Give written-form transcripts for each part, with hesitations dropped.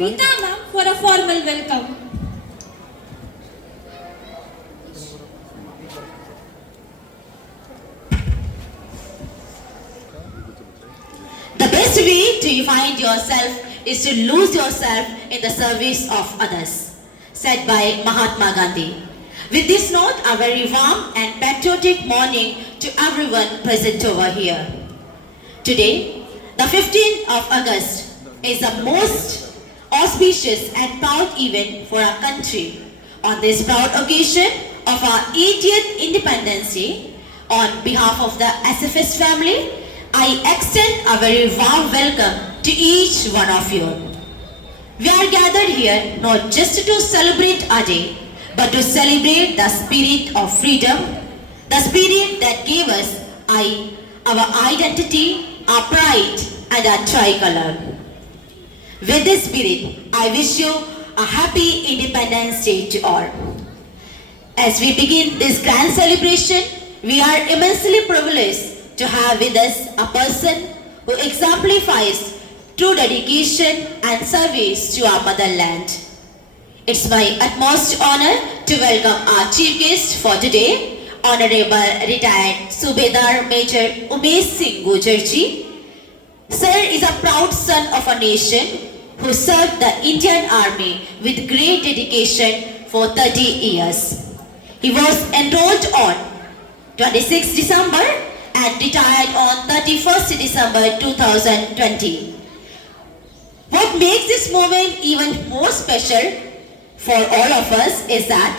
Rita ma'am for a formal welcome. The best way to find yourself is to lose yourself in the service of others, said by Mahatma Gandhi. With this note, a very warm and patriotic morning to everyone present over here. Today, the 15th of August is the most auspicious and proud event for our country. On this proud occasion of our 80th Independence Day, on behalf of the SFS family, I extend a very warm welcome to each one of you. We are gathered here not just to celebrate our day, but to celebrate the spirit of freedom, the spirit that gave us our identity, our pride, and our tricolor. With this spirit, I wish you a happy Independence Day to all. As we begin this grand celebration, we are immensely privileged to have with us a person who exemplifies true dedication and service to our motherland. It's my utmost honor to welcome our chief guest for today, Honorable Retired Subedar Major Umesh Singh Gujarji. Sir is a proud son of a nation who served the Indian Army with great dedication for 30 years. He was enrolled on 26 December and retired on 31st December 2020. What makes this moment even more special for all of us is that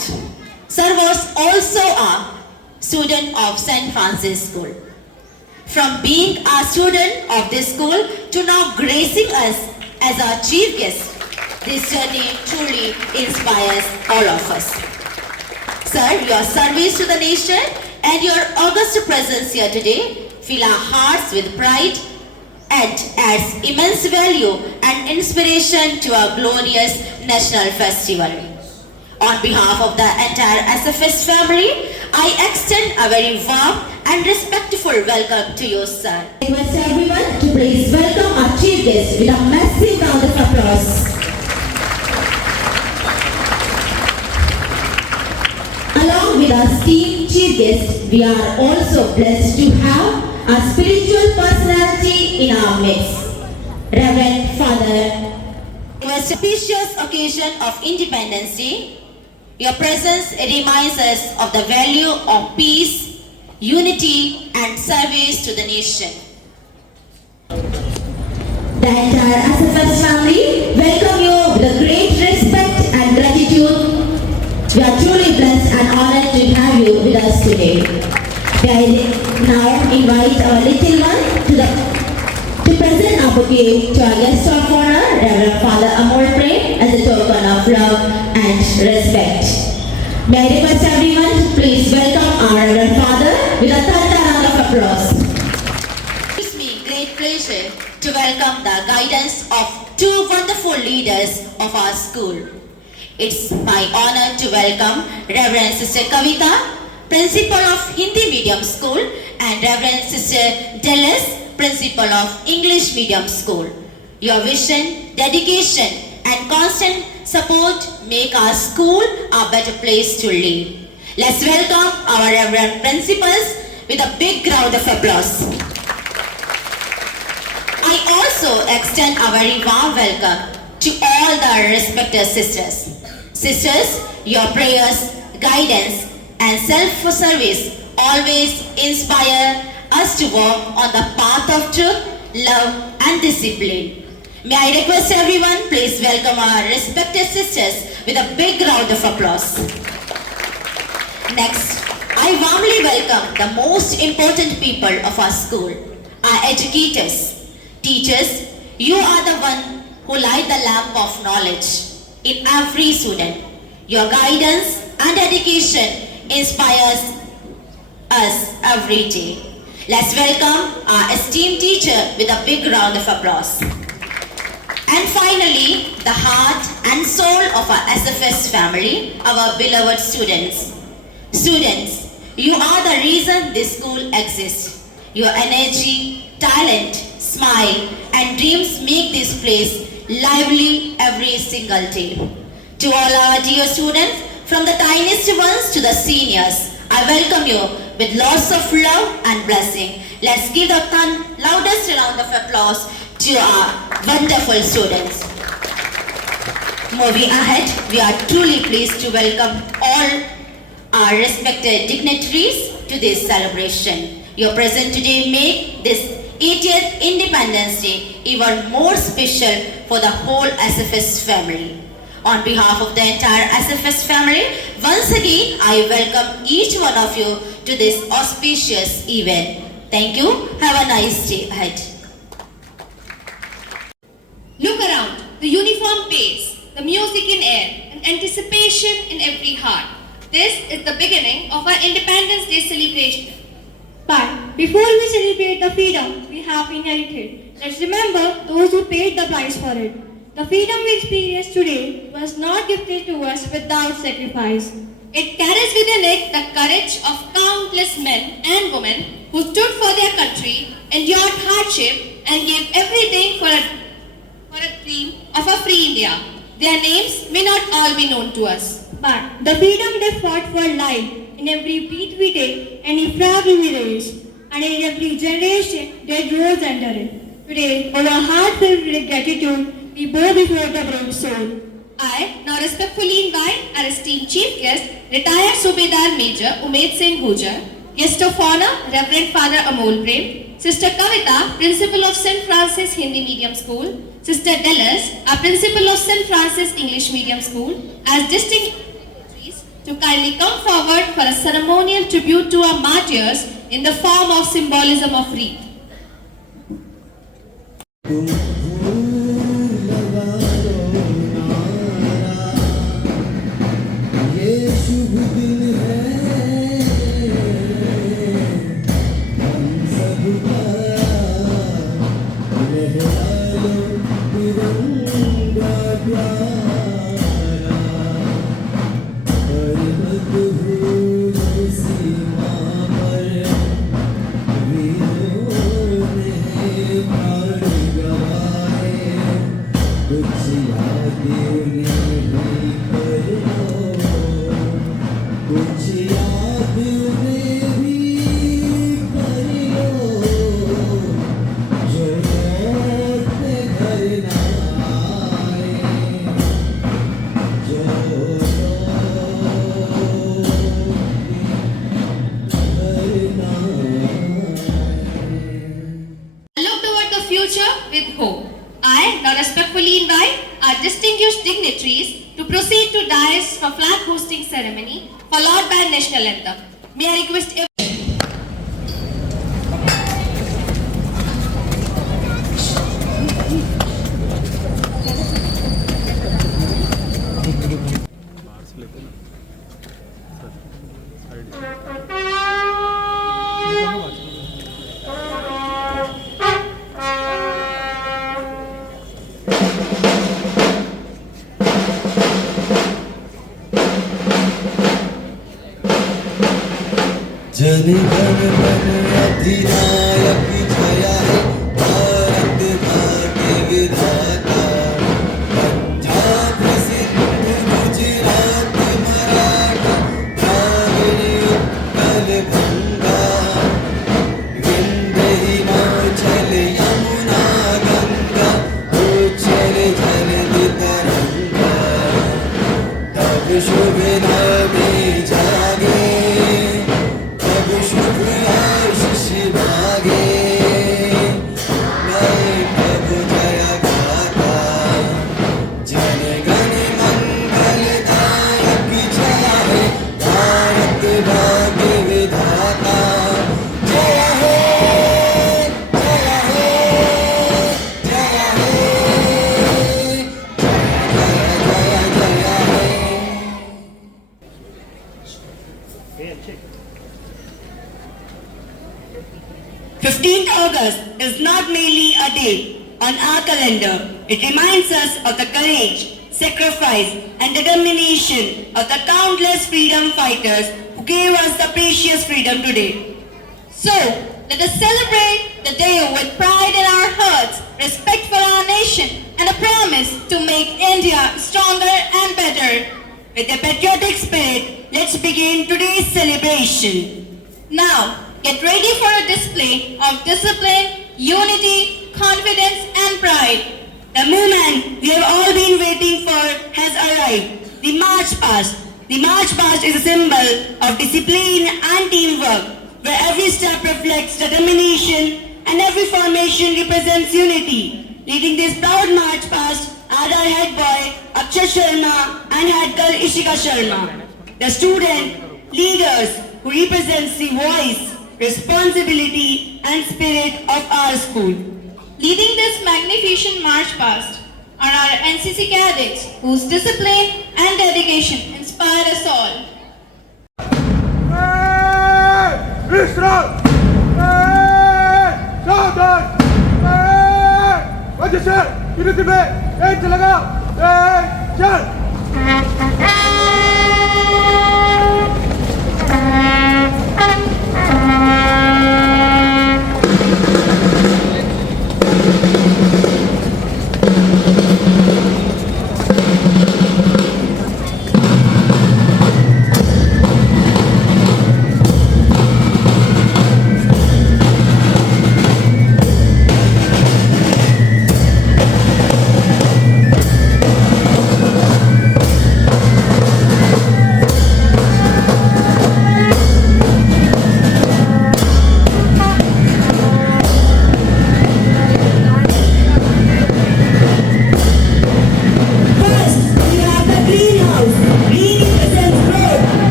Sir was also a student of St. Francis School. From being a student of this school to now gracing us as our chief guest, this journey truly inspires all of us. Sir, your service to the nation and your august presence here today fill our hearts with pride and adds immense value and inspiration to our glorious national festival. On behalf of the entire SFS family, I extend a very warm and respectful welcome to you, sir. I request everyone to please welcome our chief guest with a massive round of applause. Along with our esteemed chief guest, we are also blessed to have a spiritual personality in our midst, Reverend Father. It was a auspicious occasion of Independence Day. Your presence reminds us of the value of peace, unity, and service to the nation. The entire SFS family welcome you with a great respect and gratitude. We are truly blessed and honored to have you with us today. I now invite our little one to present our bouquet to our guest of honor, Reverend Father Amol Prem, as a token of love and respect. May I request everyone to please welcome our Reverend Father with a thunder round of applause. It gives me great pleasure to welcome the guidance of two wonderful leaders of our school. It's my honor to welcome Reverend Sister Kavita, Principal of Hindi Medium School, and Reverend Sister Dallas, Principal of English Medium School. Your vision, dedication, and constant support make our school a better place to live. Let's welcome our Reverend Principals with a big round of applause. I also extend a very warm welcome to all the respected sisters. Sisters, your prayers, guidance, and self-service always inspire us to walk on the path of truth, love, and discipline. May I request everyone, please welcome our respected sisters with a big round of applause. Next, I warmly welcome the most important people of our school, our educators. Teachers, you are the one who light the lamp of knowledge in every student. Your guidance and dedication inspires us every day. Let's welcome our esteemed teacher with a big round of applause. And finally, the heart and soul of our SFS family, our beloved students. Students, you are the reason this school exists. Your energy, talent, smile, and dreams make this place lively every single day. To all our dear students, from the tiniest ones to the seniors, I welcome you with lots of love and blessing. Let's give the loudest round of applause to our wonderful students. Moving ahead, we are truly pleased to welcome all our respected dignitaries to this celebration. Your presence today make this 80th Independence Day even more special for the whole SFS family. On behalf of the entire SFS family, once again I welcome each one of you to this auspicious event. Thank you. Have a nice day ahead. Look around, the uniform pace, the music in air, and anticipation in every heart. This is the beginning of our Independence Day celebration. But before we celebrate the freedom we have inherited, let's remember those who paid the price for it. The freedom we experience today was not gifted to us without sacrifice. It carries within it the courage of countless men and women who stood for their country, endured hardship, and gave everything for a dream of a free India. Their names may not all be known to us. But the freedom they fought for life in every beat we take, any flag we raise, and in every generation they rose under it. Today, our heart filled with gratitude, we bow before the brave soul. I now respectfully invite our esteemed chief guest, retired Subedar Major Umed Singh Gujar, guest of honor, Reverend Father Amol Prem, Sister Kavita, Principal of St. Francis Hindi Medium School, Sister Delis, our Principal of St. Francis English Medium School, as distinguished dignitaries to kindly come forward for a ceremonial tribute to our martyrs in the form of symbolism of wreath. Look toward the future with hope. I now respectfully invite our distinguished dignitaries to proceed to dais for flag hosting ceremony followed by national anthem. May I request Jana Gana मन अधिनायक जया है भारत भाग्य विधाता पंजाब सिंध गुजरात मराठा द्राविड़ उत्कल गंगा विंध्य हिमाचल यमुना गंगा उच्चल जलधि तरंगा तब शुभ नामे जागे शुभ आशीष मागे मैं प्रभु जय गाता जन गण मंगलदायक जय है भारत भाग्य विधाता जय हे जय हे जय हे जय जय जय हे 15th August is not merely a day on our calendar. It reminds us of the courage, sacrifice and determination of the countless freedom fighters who gave us the precious freedom today. So, let us celebrate the day with pride in our hearts, respect for our nation and a promise to make India stronger and better. With a patriotic spirit, let's begin today's celebration. Now, get ready for a display of discipline, unity, confidence, and pride. The moment we have all been waiting for has arrived. The March Past. The March Past is a symbol of discipline and teamwork, where every step reflects determination and every formation represents unity. Leading this proud March Past are our head boy Akshay Sharma and head girl Ishika Sharma. The student leaders who represents the voice, responsibility and spirit of our school. Leading this magnificent march past are our NCC cadets whose discipline and dedication inspire us all. Israel! सावधान! वजह से unity में एक लगाओ, चल!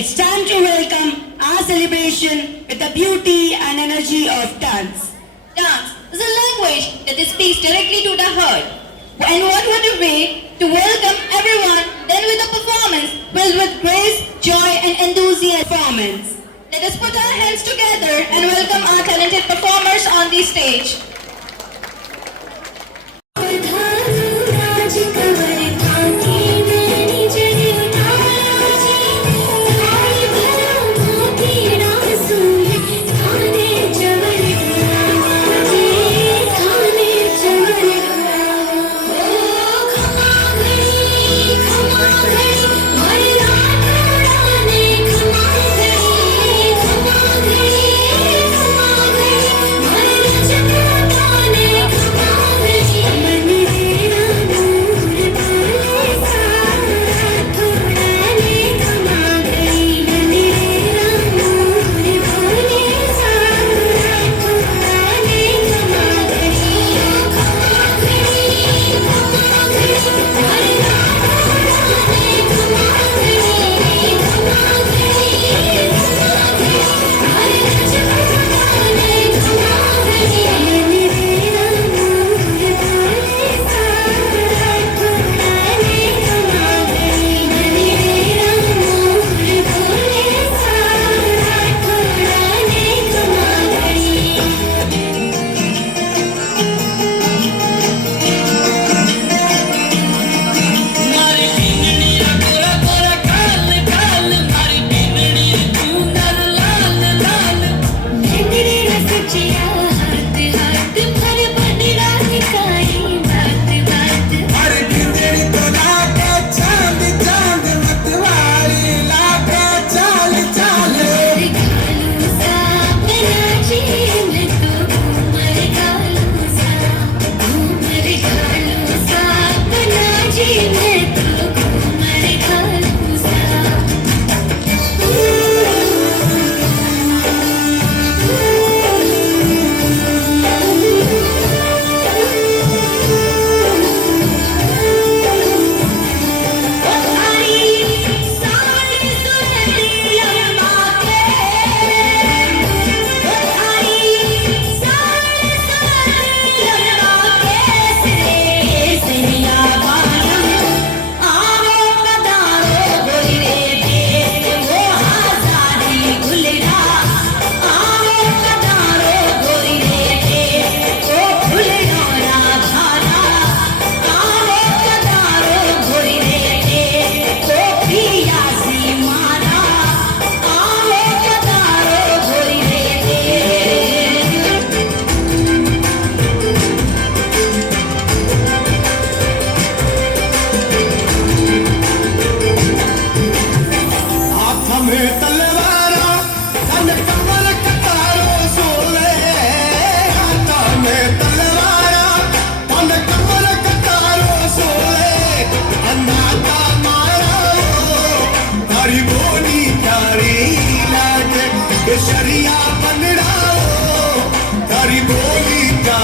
It's time to welcome our celebration with the beauty and energy of dance. Dance is a language that speaks directly to the heart. And what better way to welcome everyone than with a performance filled with grace, joy and enthusiasm. Performance. Let us put our hands together and welcome our talented performers on the stage.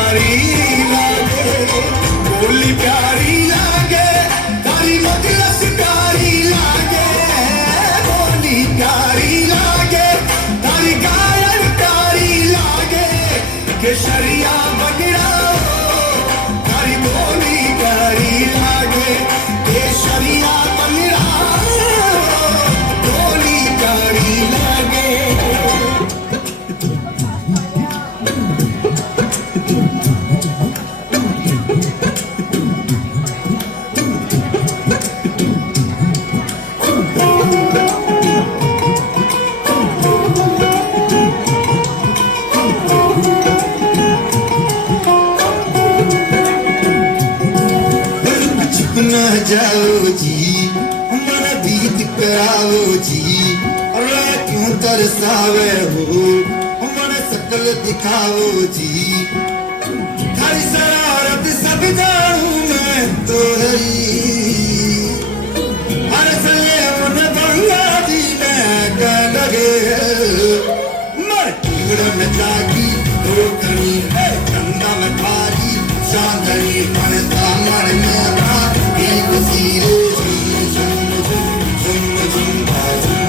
प्यारी लागे, बोली प्यारी लागे, तारी मजलिस प्यारी लागे, बोली प्यारी लागे, तारी गायन प्यारी लागे, केसरिया बगड़ा तारी बोली प्यारी लागे, केसरिया बगड़ा बोली प्यारी लागे। न जाओ जी हमारा बीत कराओ जी, अरे क्यों तरसावे हो हमारे शकल दिखाओ जी, थारी शरारत सब जानू मैं तो हरी, हर सले मन बंगा जी में कह लगे, मर कीड़ में जागी तो करी है चंदा में थारी चांदनी मन सामर में एक सीरे झुम झुम झुम झुम झुम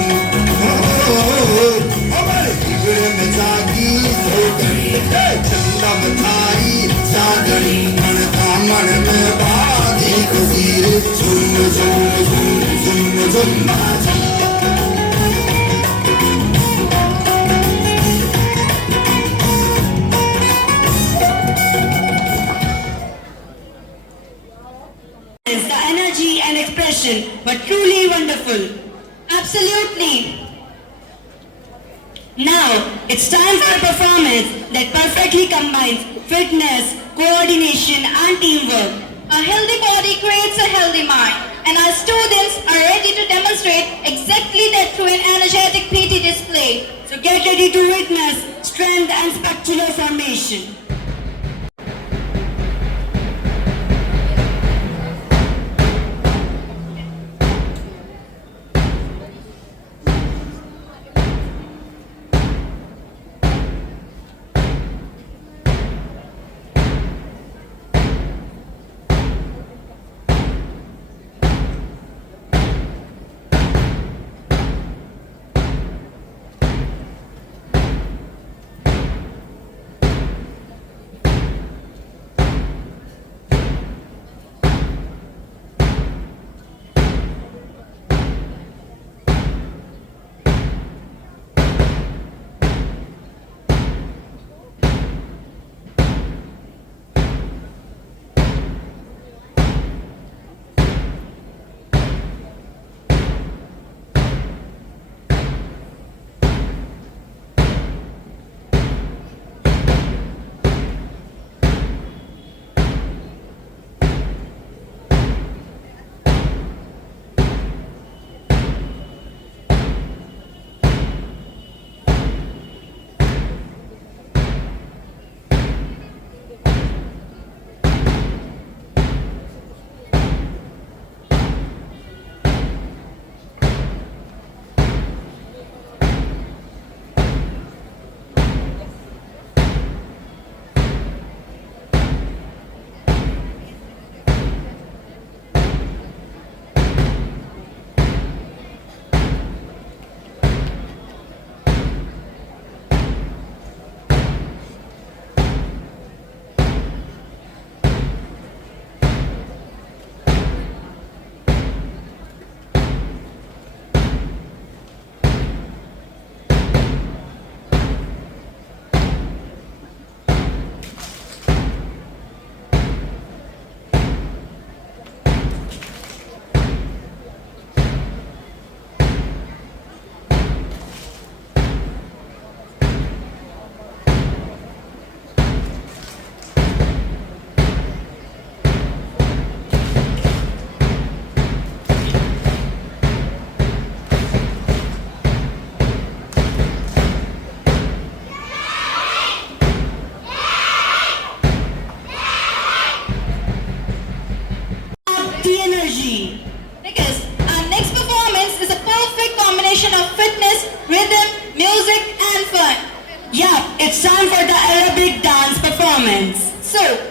हमारे कीड़ में जागी तो करी है चंदा में थारी चांदनी मन सामर में बागी एक सीरे झुम झुम झुम झुम झुम। The energy and expression were truly wonderful. Absolutely. Now, it's time for a performance that perfectly combines fitness, coordination and teamwork. A healthy body creates a healthy mind, and our students are ready to demonstrate exactly that through an energetic PT display. So get ready to witness strength and spectacular formation.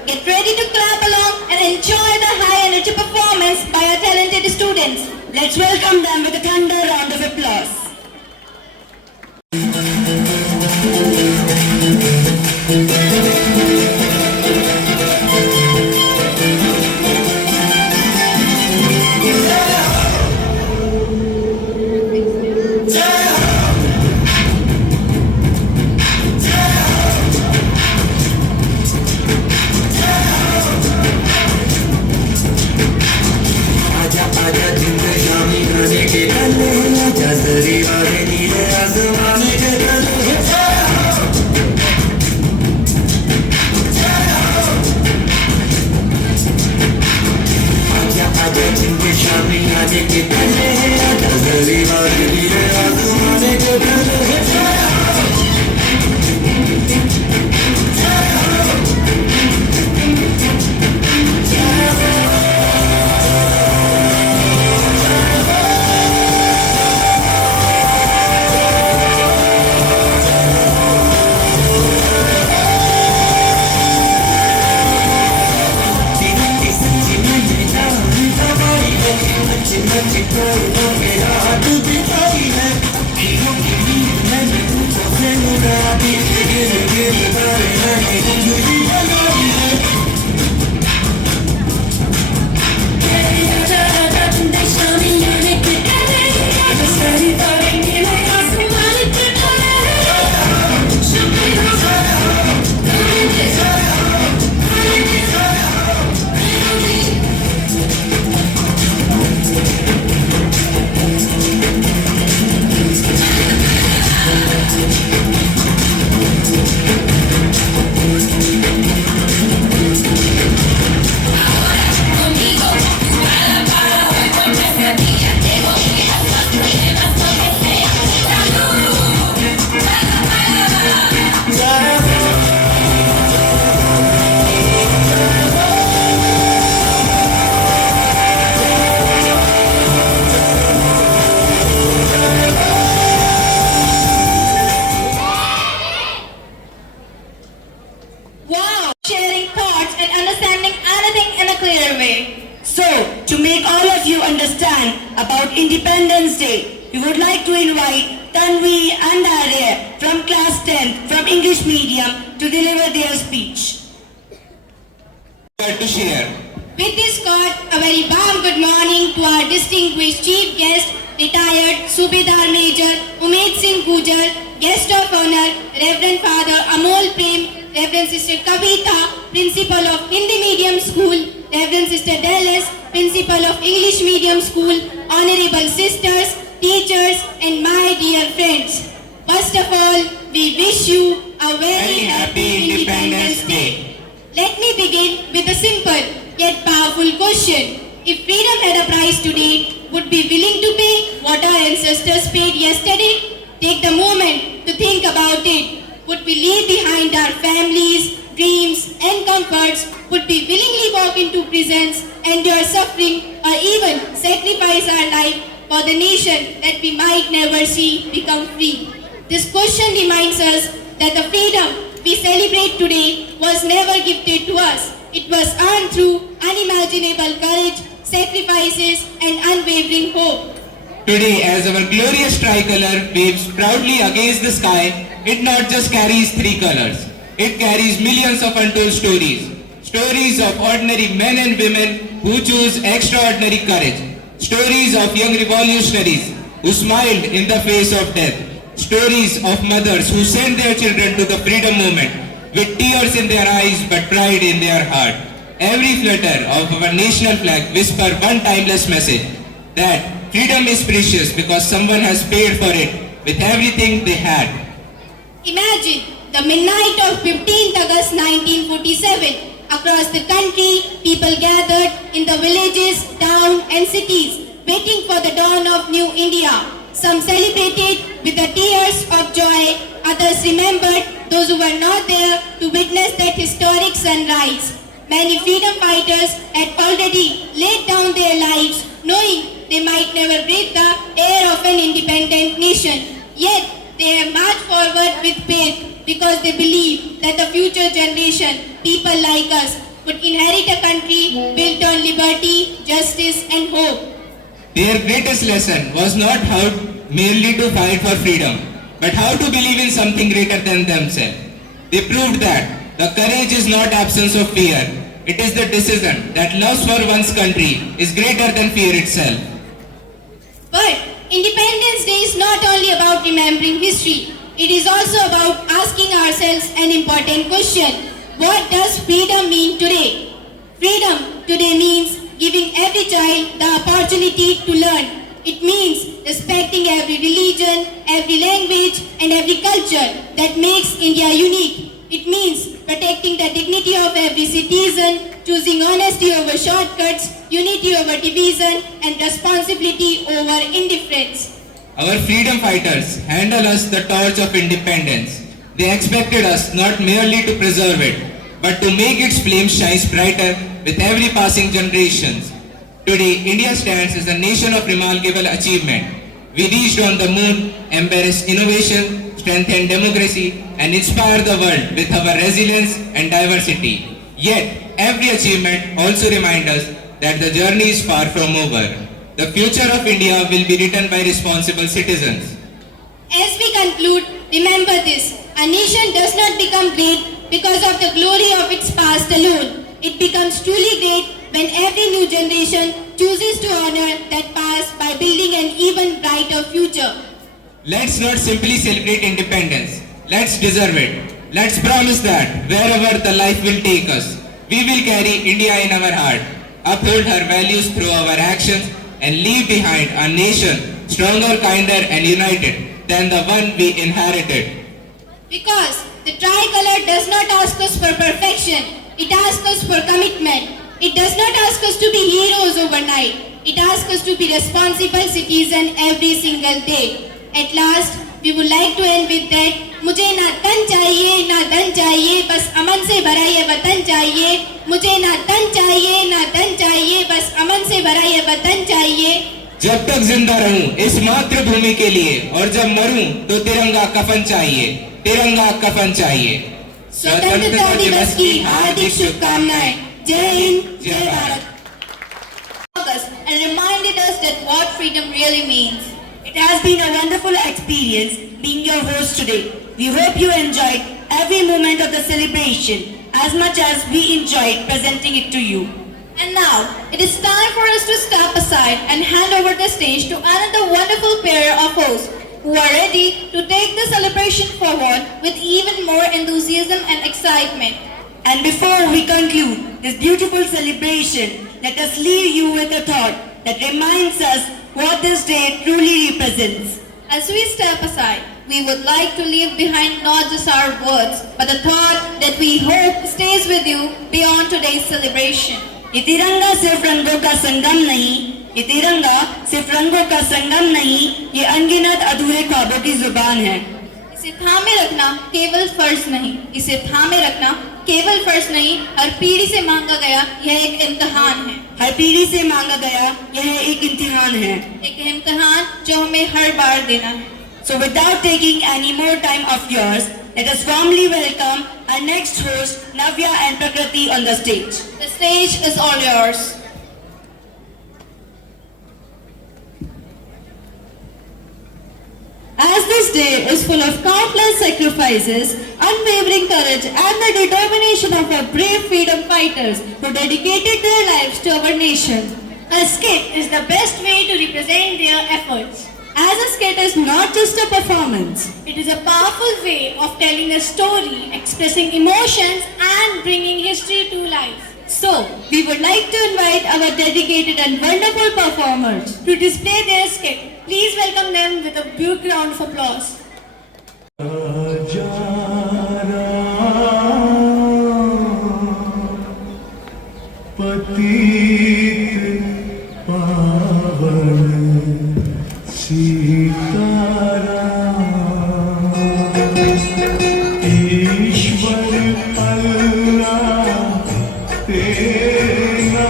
get ready to clap along and enjoy the high energy performance by our talented students. Let's welcome them with a thunder round of applause. आजा आजा जिंद शामी खाने के गले आजा जरी वाले नीले आसमान के गले आजा आजा जिंद शामी खाने के गले आजा जरी वाले नीले आसमान के गले Wow! Sharing thoughts and understanding anything in a clear way. So, to make all of you understand about Independence Day, we would like to invite Tanvi and Arya from class 10 from English medium to deliver their speech. To share. With this court, a very warm good morning to our distinguished chief guest, retired Subedar Major Umed Singh Gujar, guest of honor, Reverend Father Amol Prem, Reverend Sister Kavita, Principal of Hindi Medium School, Reverend Sister Dallas, Principal of English Medium School, Honorable Sisters, Teachers, and my dear friends. First of all, we wish you a very happy Independence Day. Let me begin with a simple yet powerful question. If freedom had a price today, would be willing to pay what our ancestors paid yesterday? Take the moment to think about it. Would we leave behind our families, dreams, and comforts? Would we willingly walk into prisons, endure suffering, or even sacrifice our life for the nation that we might never see become free? This question reminds us that the freedom we celebrate today was never gifted to us. It was earned through unimaginable courage, sacrifices, and unwavering hope. Today, as our glorious tricolor waves proudly against the sky, it not just carries three colors. It carries millions of untold stories. Stories of ordinary men and women who choose extraordinary courage. Stories of young revolutionaries who smiled in the face of death. Stories of mothers who sent their children to the freedom movement with tears in their eyes but pride in their heart. Every flutter of our national flag whisper one timeless message, that freedom is precious because someone has paid for it with everything they had. Imagine the midnight of 15th August 1947. Across the country, people gathered in the villages, towns and cities, waiting for the dawn of new India. Some celebrated with the tears of joy, others remembered those who were not there to witness that historic sunrise. Many freedom fighters had already laid down their lives, knowing they might never breathe the air of an independent nation. Yet, they have marched forward with faith, because they believe that the future generation, people like us, would inherit a country built on liberty, justice and hope. Their greatest lesson was not how merely to fight for freedom, but how to believe in something greater than themselves. They proved that the courage is not absence of fear. It is the decision that love for one's country is greater than fear itself. But Independence Day is not only about remembering history. It is also about asking ourselves an important question. What does freedom mean today? Freedom today means giving every child the opportunity to learn. It means respecting every religion, every language and every culture that makes India unique. It means protecting the dignity of every citizen, choosing honesty over shortcuts, unity over division and responsibility over indifference. Our freedom fighters handed us the torch of independence. They expected us not merely to preserve it, but to make its flame shine brighter with every passing generation. Today, India stands as a nation of remarkable achievement. We reached on the moon, embraced innovation, strengthened democracy, and inspired the world with our resilience and diversity. Yet, every achievement also reminds us that the journey is far from over. The future of India will be written by responsible citizens. As we conclude, remember this. A nation does not become great because of the glory of its past alone. It becomes truly great when every new generation chooses to honor that past by building an even brighter future. Let's not simply celebrate independence. Let's deserve it. Let's promise that wherever the life will take us, we will carry India in our heart, uphold her values through our actions, and leave behind a nation stronger, kinder, and united than the one we inherited. Because the tricolor does not ask us for perfection, it asks us for commitment. It does not ask us to be heroes overnight. It asks us to be responsible citizens every single day. At last, we would like to end with that. मुझे ना तन चाहिए ना धन चाहिए, बस अमन से भरा ये वतन चाहिए. मुझे ना तन चाहिए ना धन चाहिए, बस अमन से भरा ये वतन चाहिए. जब तक जिंदा रहूं इस मातृभूमि के लिए और जब मरूं तो तिरंगा कफन चाहिए, तिरंगा कफन चाहिए. स्वतंत्रता दिवस की हार्दिक शुभकामनाएं. जय हिंद, जय Bharat. And reminded us that what freedom really means. It has been a wonderful experience being your host today. We hope you enjoyed every moment of the celebration as much as we enjoyed presenting it to you. And now, it is time for us to step aside and hand over the stage to another wonderful pair of hosts who are ready to take the celebration forward with even more enthusiasm and excitement. And before we conclude this beautiful celebration, let us leave you with a thought that reminds us what this day truly represents. As we step aside, we would like to leave behind not just our words, but a thought that we hope stays with you beyond today's celebration. ये तिरंगा सिर्फ रंगों का संगम नहीं, ये तिरंगा सिर्फ रंगों का संगम नहीं, ये अनगिनत अधूरे ख्वाबों की जुबान है. इसे थामे रखना केवल फर्ज नहीं, इसे थामे रखना केवल फर्ज नहीं, हर पीढ़ी से मांगा गया यह एक इम्तिहान है. हर पीढ़ी से मांगा गया यह एक इम्तिहान है. एक इम्तिहान जो हमें हर बार देना है. So without taking any more time of yours, let us warmly welcome our next host, Navya and Prakriti on the stage. The stage is all yours. As this day is full of countless sacrifices, unwavering courage and the determination of our brave freedom fighters who dedicated their lives to our nation, a skit is the best way to represent their efforts. As a skit is not just a performance, it is a powerful way of telling a story, expressing emotions and bringing history to life. So, we would like to invite our dedicated and wonderful performers to display their skit. Please welcome them with a big round of applause. पतित पावन सीताराम ईश्वर अल्लाह तेरा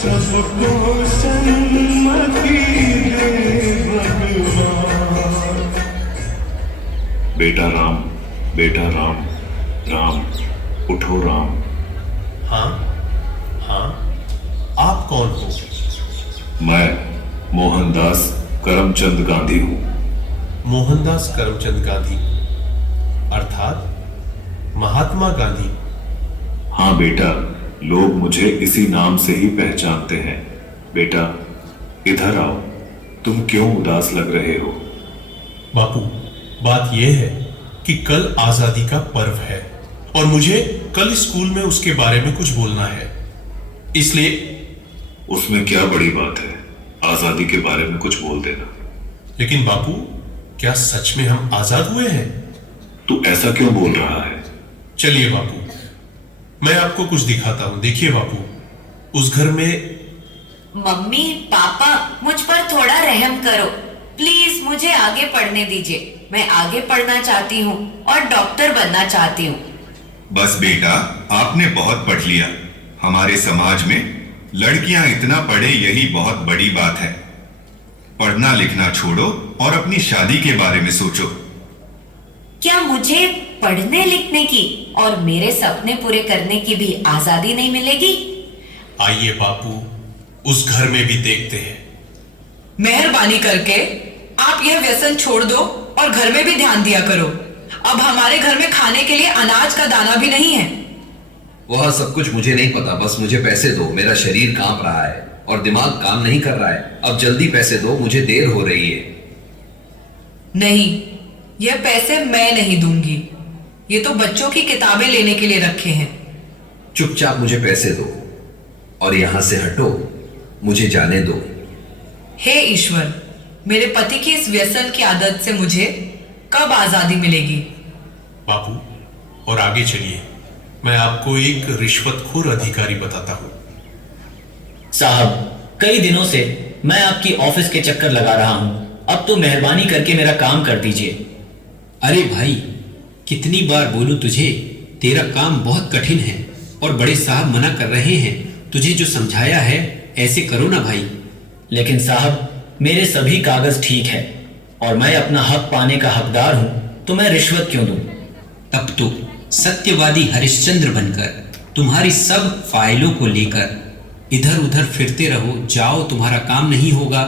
सबको सन्मति दे भगवान. बेटा राम, बेटा राम, राम, उठो राम। हाँ हाँ, आप कौन हो? मैं मोहनदास करमचंद गांधी हूँ। मोहनदास करमचंद गांधी अर्थात महात्मा गांधी। हाँ बेटा, लोग मुझे इसी नाम से ही पहचानते हैं। बेटा इधर आओ, तुम क्यों उदास लग रहे हो? बापू, बात यह है कि कल आजादी का पर्व है और मुझे कल स्कूल में उसके बारे में कुछ बोलना है, इसलिए। उसमें क्या बड़ी बात है, आजादी के बारे में कुछ बोल देना। लेकिन बापू, क्या सच में हम आजाद हुए हैं? तू ऐसा क्यों बोल रहा है? चलिए बापू, मैं आपको कुछ दिखाता हूं। देखिए बापू, उस घर में। मम्मी पापा, मुझ पर थोड़ा रहम करो प्लीज, मुझे आगे पढ़ने दीजिए। मैं आगे पढ़ना चाहती हूँ और डॉक्टर बनना चाहती हूँ। बस बेटा, आपने बहुत पढ़ लिया। हमारे समाज में लड़कियां इतना पढ़े यही बहुत बड़ी बात है। पढ़ना लिखना छोड़ो और अपनी शादी के बारे में सोचो। क्या मुझे पढ़ने लिखने की और मेरे सपने पूरे करने की भी आजादी नहीं मिलेगी? आइए बापू, उस घर में भी देखते हैं। मेहरबानी करके आप यह व्यसन छोड़ दो और घर में भी ध्यान दिया करो। अब हमारे घर में खाने के लिए अनाज का दाना भी नहीं है। वह सब कुछ मुझे नहीं पता, बस मुझे पैसे दो। मेरा शरीर कांप रहा है और दिमाग काम नहीं कर रहा है। अब जल्दी पैसे दो, मुझे देर हो रही है। नहीं, यह पैसे मैं नहीं दूंगी। ये तो बच्चों की किताबें लेने के लिए रखे हैं। चुपचाप मुझे पैसे दो और यहां से हटो, मुझे जाने दो। हे ईश्वर, मेरे पति की इस व्यसन की आदत से मुझे कब आजादी मिलेगी? बापू, और आगे चलिए, मैं आपको एक रिश्वतखोर अधिकारी बताता हूं। साहब, कई दिनों से मैं आपकी ऑफिस के चक्कर लगा रहा हूं। अब तो मेहरबानी करके मेरा काम कर दीजिए। अरे भाई, कितनी बार बोलूं तुझे, तेरा काम बहुत कठिन है और बड़े साहब मना कर रहे हैं। तुझे जो समझाया है ऐसे करो ना भाई। लेकिन साहब, मेरे सभी कागज ठीक है और मैं अपना हक पाने का हकदार हूं, तो मैं रिश्वत क्यों दूं? तब तो सत्यवादी हरिश्चंद्र बनकर तुम्हारी सब फाइलों को लेकर इधर उधर फिरते रहो। जाओ, तुम्हारा काम नहीं होगा।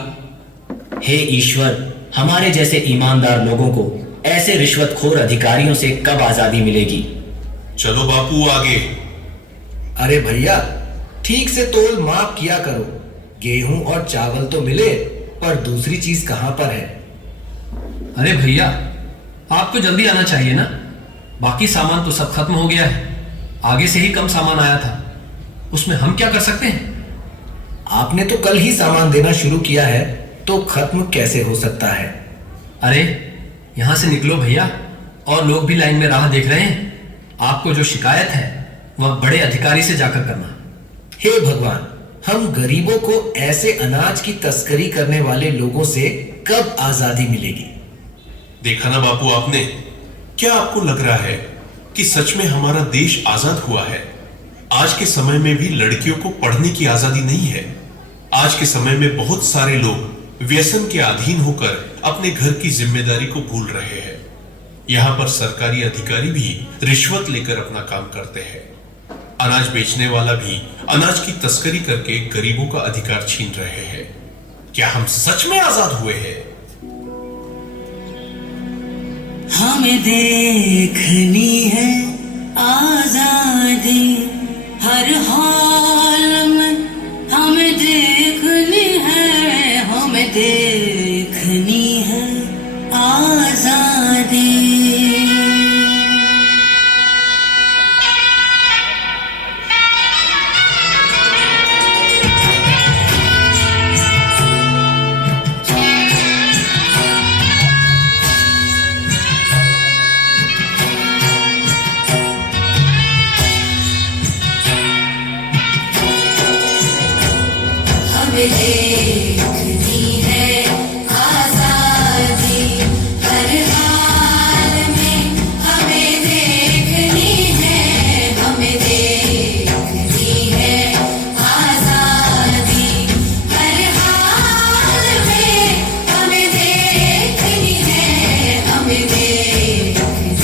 हे ईश्वर, हमारे जैसे ईमानदार लोगों को ऐसे रिश्वतखोर अधिकारियों से कब आजादी मिलेगी? चलो बापू, आगे। अरे भैया, ठीक से तोल माप किया करो। गेहूं और चावल तो मिले, पर दूसरी चीज कहां पर है? अरे भैया, आपको जल्दी आना चाहिए ना। बाकी सामान तो सब खत्म हो गया है। आगे से ही कम सामान आया था, उसमें हम क्या कर सकते हैं? आपने तो कल ही सामान देना शुरू किया है, तो खत्म कैसे हो सकता है? अरे यहां से निकलो भैया, और लोग भी लाइन में राह देख रहे हैं। आपको जो शिकायत है वह बड़े अधिकारी से जाकर करना। हे भगवान, हम गरीबों को ऐसे अनाज की तस्करी करने वाले लोगों से कब आजादी मिलेगी? देखा ना बापू आपने, क्या आपको लग रहा है कि सच में हमारा देश आजाद हुआ है? आज के समय में भी लड़कियों को पढ़ने की आजादी नहीं है। आज के समय में बहुत सारे लोग व्यसन के अधीन होकर अपने घर की जिम्मेदारी को भूल रहे हैं। यहां पर सरकारी अधिकारी भी रिश्वत लेकर अपना काम करते हैं। अनाज बेचने वाला भी अनाज की तस्करी करके गरीबों का अधिकार छीन रहे हैं। क्या हम सच में आजाद हुए हैं? हमें देखनी है आजादी, हर हाल में हमें देखनी है, हमें देखनी है आजादी। देखनी है आजादी, हर हाल में हमें देखनी है, हमें देखनी है आजादी, हर हाल में हमें देखनी है, हमें देखनी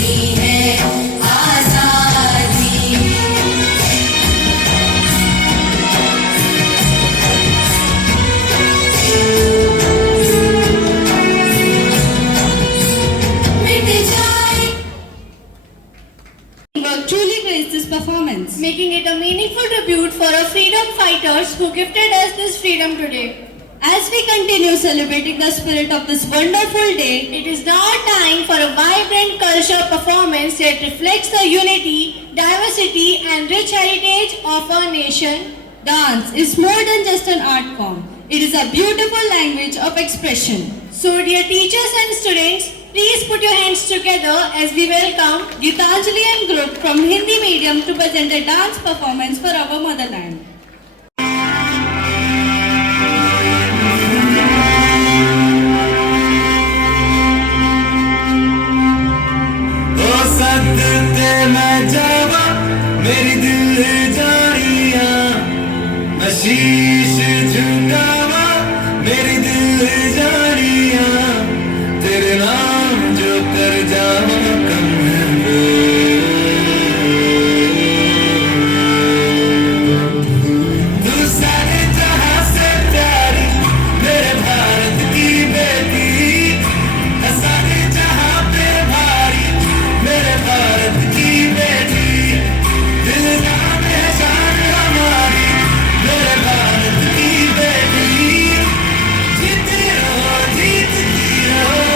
truly graced this performance, making it a meaningful tribute for our freedom fighters who gifted us this freedom today. As we continue celebrating the spirit of this wonderful day, It is now time for a vibrant culture performance that reflects the unity, diversity and rich heritage of our nation. dance is more than just an art form. It is a beautiful language of expression. So dear teachers and students, please put your hands together as we welcome Gitanjali and group from Hindi medium to present a dance performance for our motherland. ओ सदते मैं जावा मेरी दिल जानिया मैं शीश झुकावा मेरी दिल जानिया तेरे नाम जो कर जावा कम है तू सारे जहां से प्यारी मेरे भारत की बेटी है सारे जहां पे भारी मेरे भारत की बेटी दिल जान है शान हमारी मेरे भारत की बेटी जीती रहो जीतती रहो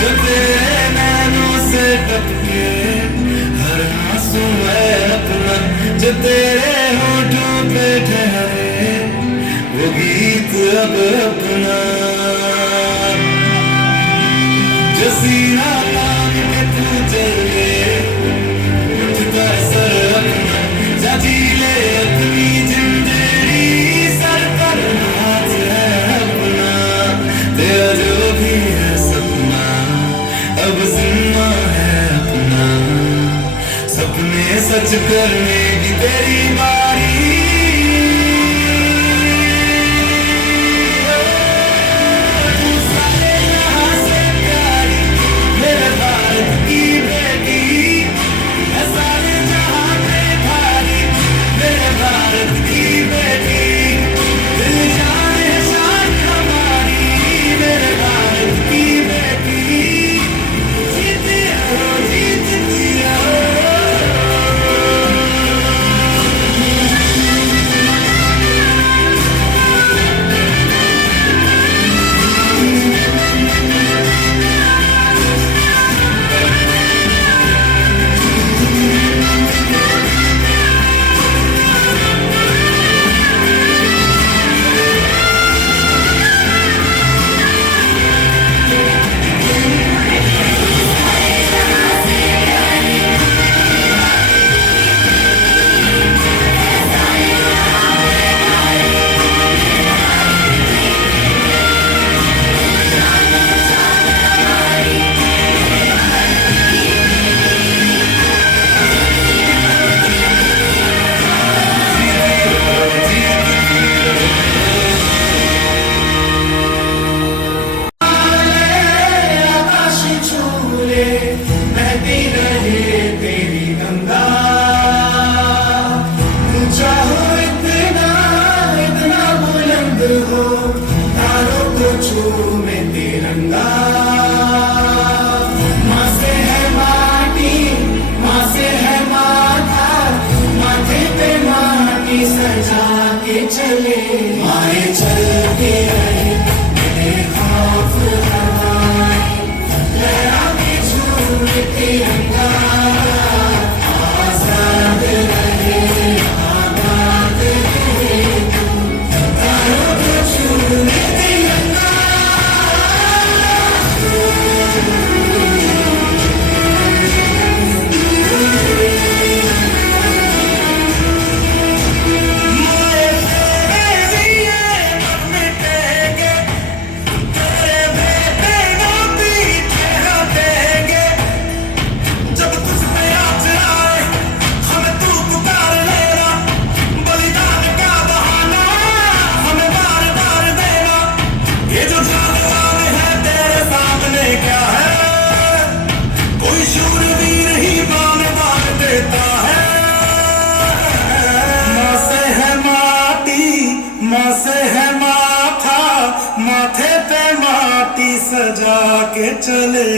जो तेरे नैनों से टपके हर आंसू है अपना जो तेरे होठों पे ठहरे वो गीत अब अपना जो सीना तान के तू चले उठता है सर अपना जा जी ले अपनी जिंदगी सर पर हाथ है अपना तेरा जो भी है सपना अब जिम्मा है अपना सपने सच करने की तेरी बारी तू सारे जहां से प्यारी मेरे भारत की बेटी है सारे जहां पे भारी मेरे भारत की बेटी दिल जान है शान हमारी मेरे भारत की बेटी जीती रहो जीतती रहो के चले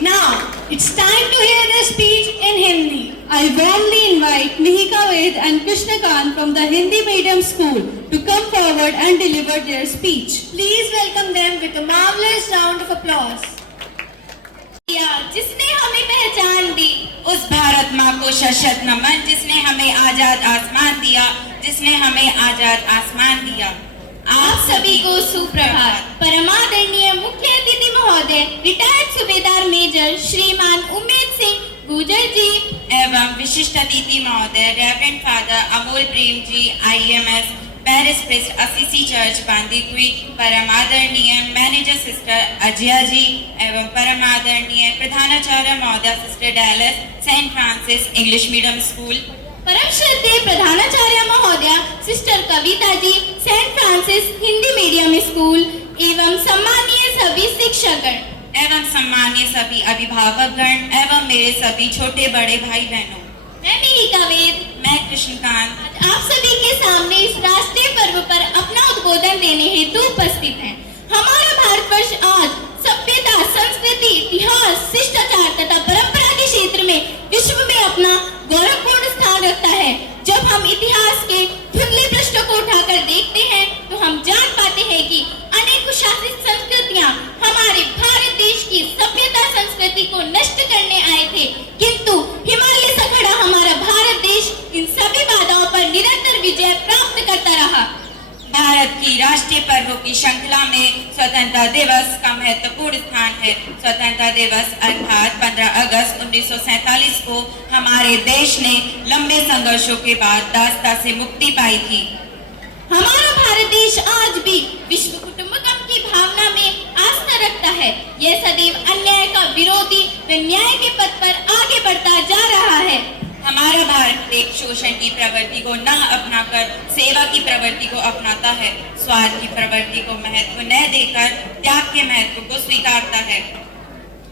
Now, it's time to hear the speech in Hindi. I warmly invite Mihika Ved and Krishna Kant from the Hindi medium school to come forward and deliver their speech. Please welcome them with a marvelous round of applause. जिसने हमें पहचान दी, उस भारत माँ को शत नमन जिसने हमें आजाद आसमान दिया, जिसने हमें आजाद आसमान दिया। आप सभी को सुप्रभात। परमादरणीय मुख्य अतिथि महोदय रिटायर्ड सूबेदार मेजर श्रीमान उमेद सिंह गुजर जी एवं विशिष्ट अतिथि महोदय reverend father Amol Prem ji IMS parish priest Assisi church Bandikui, परमादरणीय मैनेजर सिस्टर अजया जी एवं परमादरणीय प्रधानाचार्य महोदय sister Dallas Saint Francis English medium school, परम श्रद्धेय प्रधानाचार्य महोदया sister Kavita ji Saint Francis Hindi medium school एवं सम्मानीय सभी शिक्षकगण एवं सम्मानीय सभी अभिभावकगण एवं मेरे सभी छोटे बड़े भाई बहनों, मैं मिहिका वेद, मैं कृष्णकांत आप सभी के सामने इस राष्ट्रीय पर्व पर अपना उद्बोधन देने हेतु उपस्थित हैं। हमारा भारतवर्ष आज सभ्यता, संस्कृति, इतिहास, शिष्टाचार तथा परंपरा के क्षेत्र में विश्व में अपना गौरवपूर्ण स्थान रखता है। जब हम इतिहास के धुंधले पृष्ठों को उठाकर देखते हैं तो हम जान पाते हैं कि अनेक शासित संस्कृतियां हमारे भारत देश की सभ्यता संस्कृति को नष्ट करने आए थे, किंतु हिमालय से खड़ा हमारा भारत देश इन सभी बाधाओं पर निरंतर विजय प्राप्त करता रहा। भारत की राष्ट्रीय पर्वों की श्रृंखला में स्वतंत्रता दिवस का महत्वपूर्ण स्थान है। स्वतंत्रता दिवस अर्थात 15 अगस्त 1947 को हमारे देश ने लंबे संघर्षों के बाद दासता से मुक्ति पाई थी। हमारा भारत देश आज भी विश्व कुटुंबकम की भावना में आस्था रखता है। यह सदैव अन्याय का विरोधी व न्याय के पथ पर आगे बढ़ता जा रहा है। हमारा भारत एक शोषण की प्रवृत्ति को न अपनाकर सेवा की प्रवृत्ति को अपनाता है, स्वार्थ की प्रवृत्ति को महत्व न देकर त्याग के महत्व को स्वीकारता है।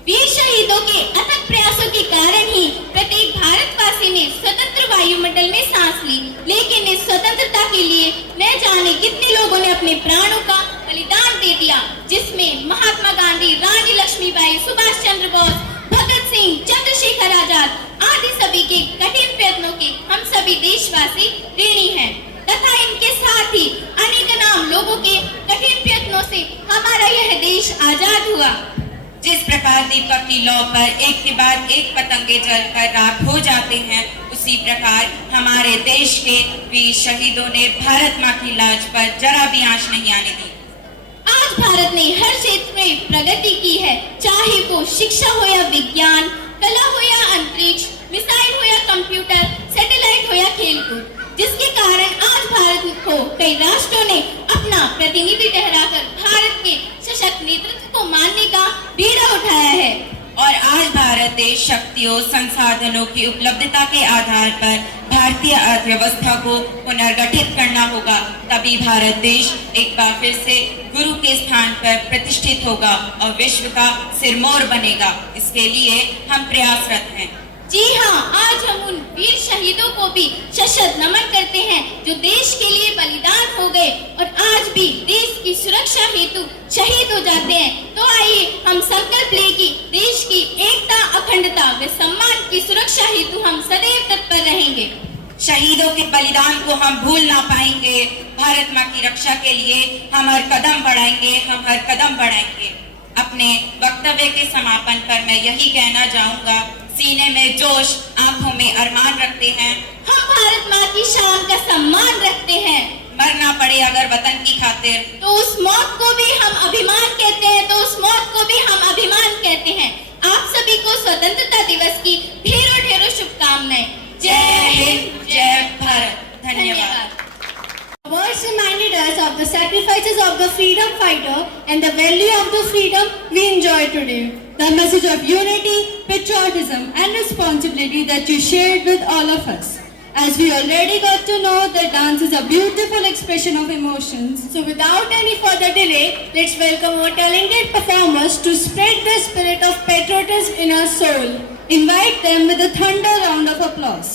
वीर शहीदों के अथक प्रयासों के कारण ही प्रत्येक भारतवासी ने स्वतंत्र वायुमंडल में सांस ली, लेकिन इस स्वतंत्रता के लिए न जाने कितने लोगों ने अपने प्राणों का बलिदान दे दिया, जिसमें महात्मा गांधी, रानी लक्ष्मीबाई, सुभाष चंद्र बोस, भगत सिंह, चंद्रशेखर आजाद आदि सभी के कठिन प्रयत्नों के हम सभी देशवासी ऋणी हैं तथा इनके साथ ही अनेक नाम लोगों के कठिन प्रयत्नों से हमारा यह देश आजाद हुआ। जिस प्रकार दीपक की लौ पर एक के बाद एक पतंगे जलकर राख हो जाते हैं, उसी प्रकार हमारे देश के वीर शहीदों ने भारत माँ की लाज पर जरा भी आंच नहीं आने दी। आज भारत ने हर क्षेत्र में प्रगति की है, चाहे वो शिक्षा हो या विज्ञान, कला हो या अंतरिक्ष, मिसाइल हो या कंप्यूटर, सैटेलाइट हो या खेलकूद, जिसके कारण आज भारत को कई राष्ट्रों ने अपना प्रतिनिधि ठहराकर भारत के सशक्त नेतृत्व को मानने का बीड़ा उठाया है। और आज भारत देश शक्तियों, संसाधनों की उपलब्धता के आधार पर भारतीय अर्थव्यवस्था को पुनर्गठित करना होगा तभी भारत देश एक बार फिर से गुरु के स्थान पर प्रतिष्ठित होगा और विश्व का सिरमौर बनेगा। इसके लिए हम प्रयासरत हैं। जी हाँ, आज हम उन वीर शहीदों को भी सशक्त नमन करते हैं जो देश के लिए बलिदान हो गए और आज भी देश की सुरक्षा हेतु शहीद हो जाते हैं। तो आइए हम संकल्प लें कि देश की एकता, अखंडता व सम्मान की सुरक्षा हेतु हम सदैव तत्पर रहेंगे। शहीदों के बलिदान को हम भूल ना पाएंगे। भारत माँ की रक्षा के लिए हम हर कदम बढ़ाएंगे। अपने वक्तव्य के समापन पर मैं यही कहना चाहूँगा, सीने में जोश, आंखों में अरमान रखते हैं। हम भारत माँ की शान का सम्मान रखते हैं। मरना पड़े अगर वतन की खातिर तो उस मौत को भी हम अभिमान कहते हैं। आप सभी को स्वतंत्रता दिवस की ढेरों शुभकामनाएं। जय हिंद, जय भारत। धन्यवाद। Words reminded us of the sacrifices of the freedom fighter and the value of the freedom we enjoy today. The message of unity, patriotism and responsibility that you shared with all of us. As we already got to know that dance is a beautiful expression of emotions. So without any further delay, let's welcome our talented performers to spread the spirit of patriotism in our soul. Invite them with a thunder round of applause.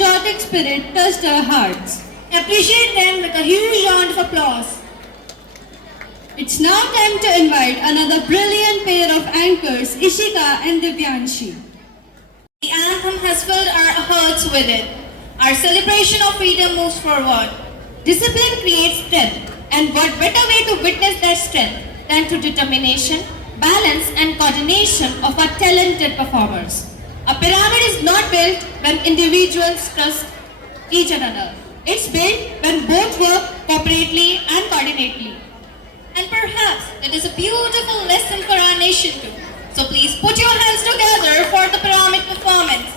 patriotic spirit touched our hearts. Appreciate them with a huge round of applause. It's now time to invite another brilliant pair of anchors, Ishika and Divyanshi. The anthem has filled our hearts with it. Our celebration of freedom moves forward. Discipline creates strength, and what better way to witness that strength than through determination, balance and coordination of our talented performers. A pyramid is not built when individuals trust each other. It's built when both work cooperatively and coordinately. And perhaps that is a beautiful lesson for our nation too. So please put your hands together for the pyramid performance.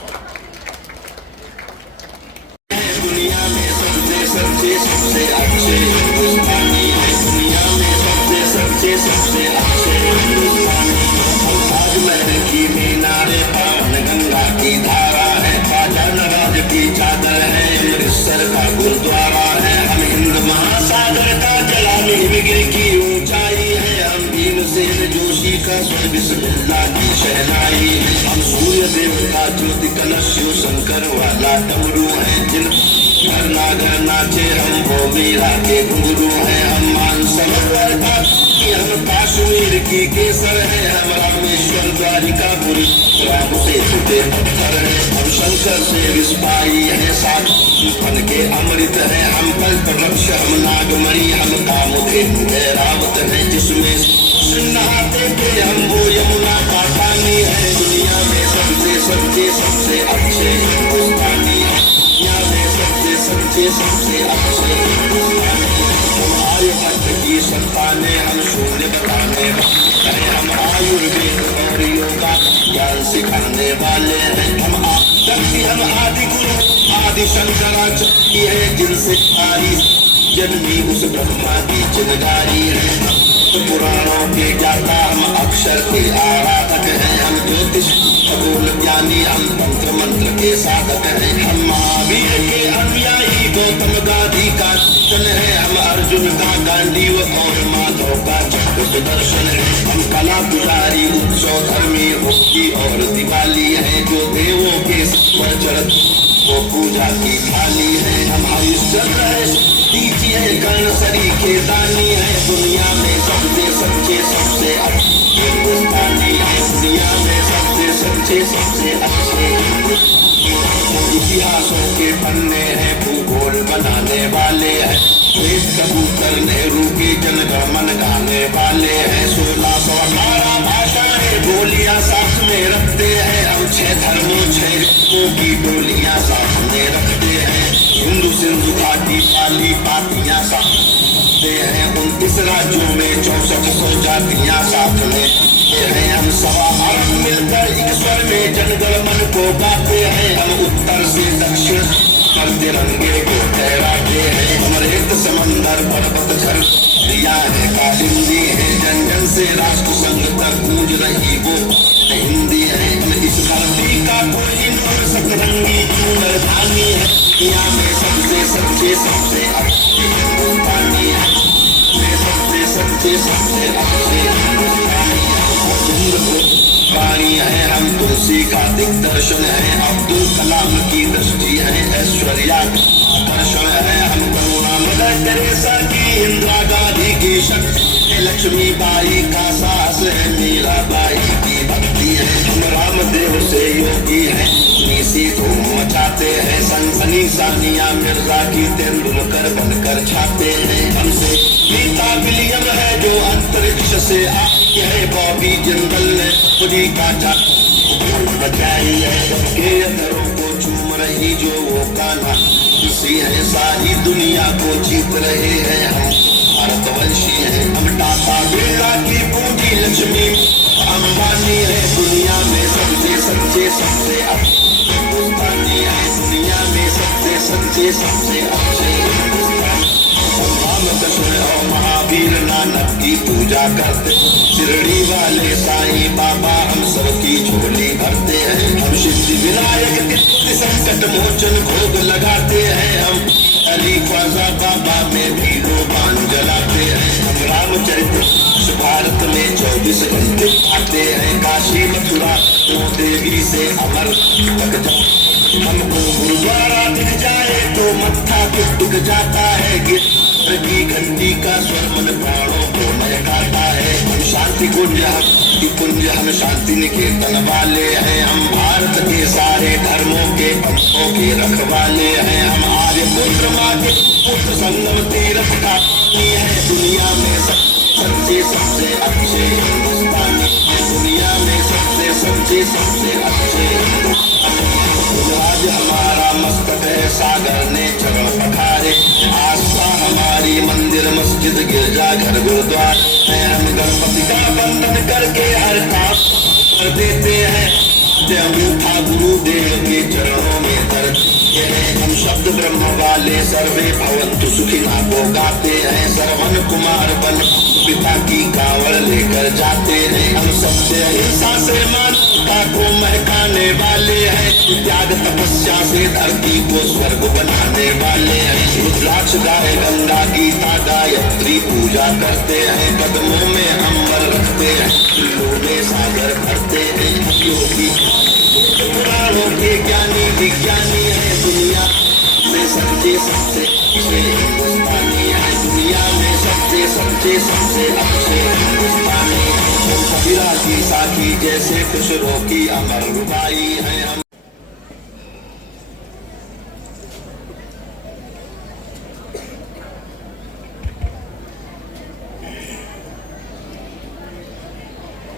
Gurdwara है हम हिंद महासागर का जलाने बिगड़ की ऊंचाई है हम भीमसेन जोशी का स्वर बिस्मिल्लाह की शहनाई है हम सूर्य देव का ज्योति कलश शिव शंकर वाला डमरू है जिन हर नागर नाचे हम वो मीरा के घुंघरू है हम मान सरोवर का हम कश्मीर की केसर है हम रामेश्वर द्वारिकापुरी राम से छुटे पत्थर है हम शंकर से विस्पाई है साथ फन के अमृत है हम कल्प वृक्ष हम नागमणि हम कामुके रावत है जिसमें नहाते थे हम वो यमुना का पानी है दुनिया में सबसे अच्छे हिंदुस्तानी है दुनिया में सबसे अच्छे आर्यभट्ट की संतानें हम शून्य बताने वाले हम आयुर्वेद और योगा ज्ञान सिखाने वाले हैं हम आदि गुरु आदि शंकराचार्य है जिनसे सारी जन्मी उस ब्रह्मा की चिनगारी है पुराणों के ज्ञाता हम अक्षर के आराधक हैं हम ज्योतिष खगोल ज्ञानी हम तंत्र मंत्र के साधक हैं हम महावीर के अनुयायी गौतम गांधी का दर्शन है हम अर्जुन का गांडीव और माधव का चक्र सुदर्शन है हम कला पुजारी उत्सव धर्मी होली और दिवाली है जो देवों के चरण वो पूजा की थाली है हम हरिश्चंद्र है दीजिए कर्ण सरी के दानी है दुनिया में सबसे अच्छे हिंदुस्तानी है दुनिया में सबसे अच्छे इतिहासों के पन्ने हैं भूगोल बनाने वाले हैं श्वेत कबूतर नेहरू के जनगणमन गाने वाले हैं 1618 भाषाएं बोलियां साथ में रखते हैं हम 6 धर्मों 6 ऋतुओं की बोलियां साथ में रखते हैं हिंदू सिंधु घाटी पाली पातियां साथ रखते हैं 29 राज्यों में 6400 जातियां साथ में हैं हम 1.25 अरब मिलकर एक स्वर में जनगणमन को गाते हैं हम उत्तर से दक्षिण पर तिरंगे को फहराते हैं हम रेत समंदर पर्वत झर दिया है कालिंदी है जन जन से राष्ट्र संघ तक गूंज रही वो हिंदी है इस धरती का कोई नूर सतरंगी चूनर धानी है दुनिया में सबसे अच्छे हिंदुस्तानी है सबसे अच्छे हिंदुस्तानी है वाणी है हम तुलसी का दिग्दर्शन है अब्दुल कलाम की दृष्टि है ऐश्वर्या आकर्षण है हम करुणा मदर टेरेसा की इंदिरा गांधी की शक्ति लक्ष्मीबाई का साहस है मीराबाई की भक्ति है हम रामदेव से योगी है सी धूम मचाते हैं सनसनी सानिया मिर्जा की तेंदुलकर बनकर छाते हैं हमसे नीता विलियम है जो अंतरिक्ष से आई है बॉबी जिंदल ने खुदी का बचाई है के अंदरों को चूम रही जो वो कान्हा किसी है सारी दुनिया को जीत रहे हैं हम भारतवंशी है हम टाटा बिरला की पूंजी लक्ष्मी अंबानी है दुनिया में सबसे हिंदुस्तानी है दुनिया में सबसे अच्छे रामकृष्ण और महावीर नानक की पूजा करते शिरडी वाले साईं बाबा हम सबकी झोली भरते हैं हम सिद्धि विनायक के संकट मोचन भोग लगाते हैं हम अली ख्वाजा बाबा में भी रोबान जलाते हैं हम रामचरित्र भारत में 24 घंटे आते हैं काशी मथुरा तो देवी से अमर तक हमको गुरुद्वारा दिख जाए तो मत्था टिक जाता है। गिर की घंटी का स्वर मन प्राणों को महकाता है। हम शांति कुंज हम शांति निकेतन वाले हैं। हम भारत के सारे धर्मों के पंथों के रखवाले हैं। हम आर्य पुत्र के पुत्र संगम तीर्थ का पानी है। दुनिया में सबसे अच्छे हिंदुस्तानी, दुनिया में सबसे अच्छे आज हमारा मस्तक है सागर ने चरण पखारे। आस्था हमारी मंदिर मस्जिद गिरजा घर गुरुद्वार है। हम गणपति का बंधन करके हर काम कर देते हैं। अंगूठा गुरुदेव के चरणों में दर्ज है। हम शब्द ब्रह्म वाले सर्वे भवन्तु सुखिना को गाते हैं। श्रवण कुमार बन पिता की कांवड़ लेकर जाते हैं। हम सत्य हिंसा से मानवता को महकाने वाले हैं। त्याग तपस्या से धरती को स्वर्ग बनाने वाले हैं। रुद्राक्ष गाय गंगा गीता गायत्री पूजा करते हैं। कदमों में अम्बर रखते हैं, दिलों में सागर भरते हैं। योगी पुराणों के ज्ञानी विज्ञानी है। दुनिया में सबसे हिंदुस्तानी है। दुनिया में सबसे अच्छे हिंदुस्तानी। हम कबीरा की साखी जैसे खुशरों की अमर रुबाई है। हम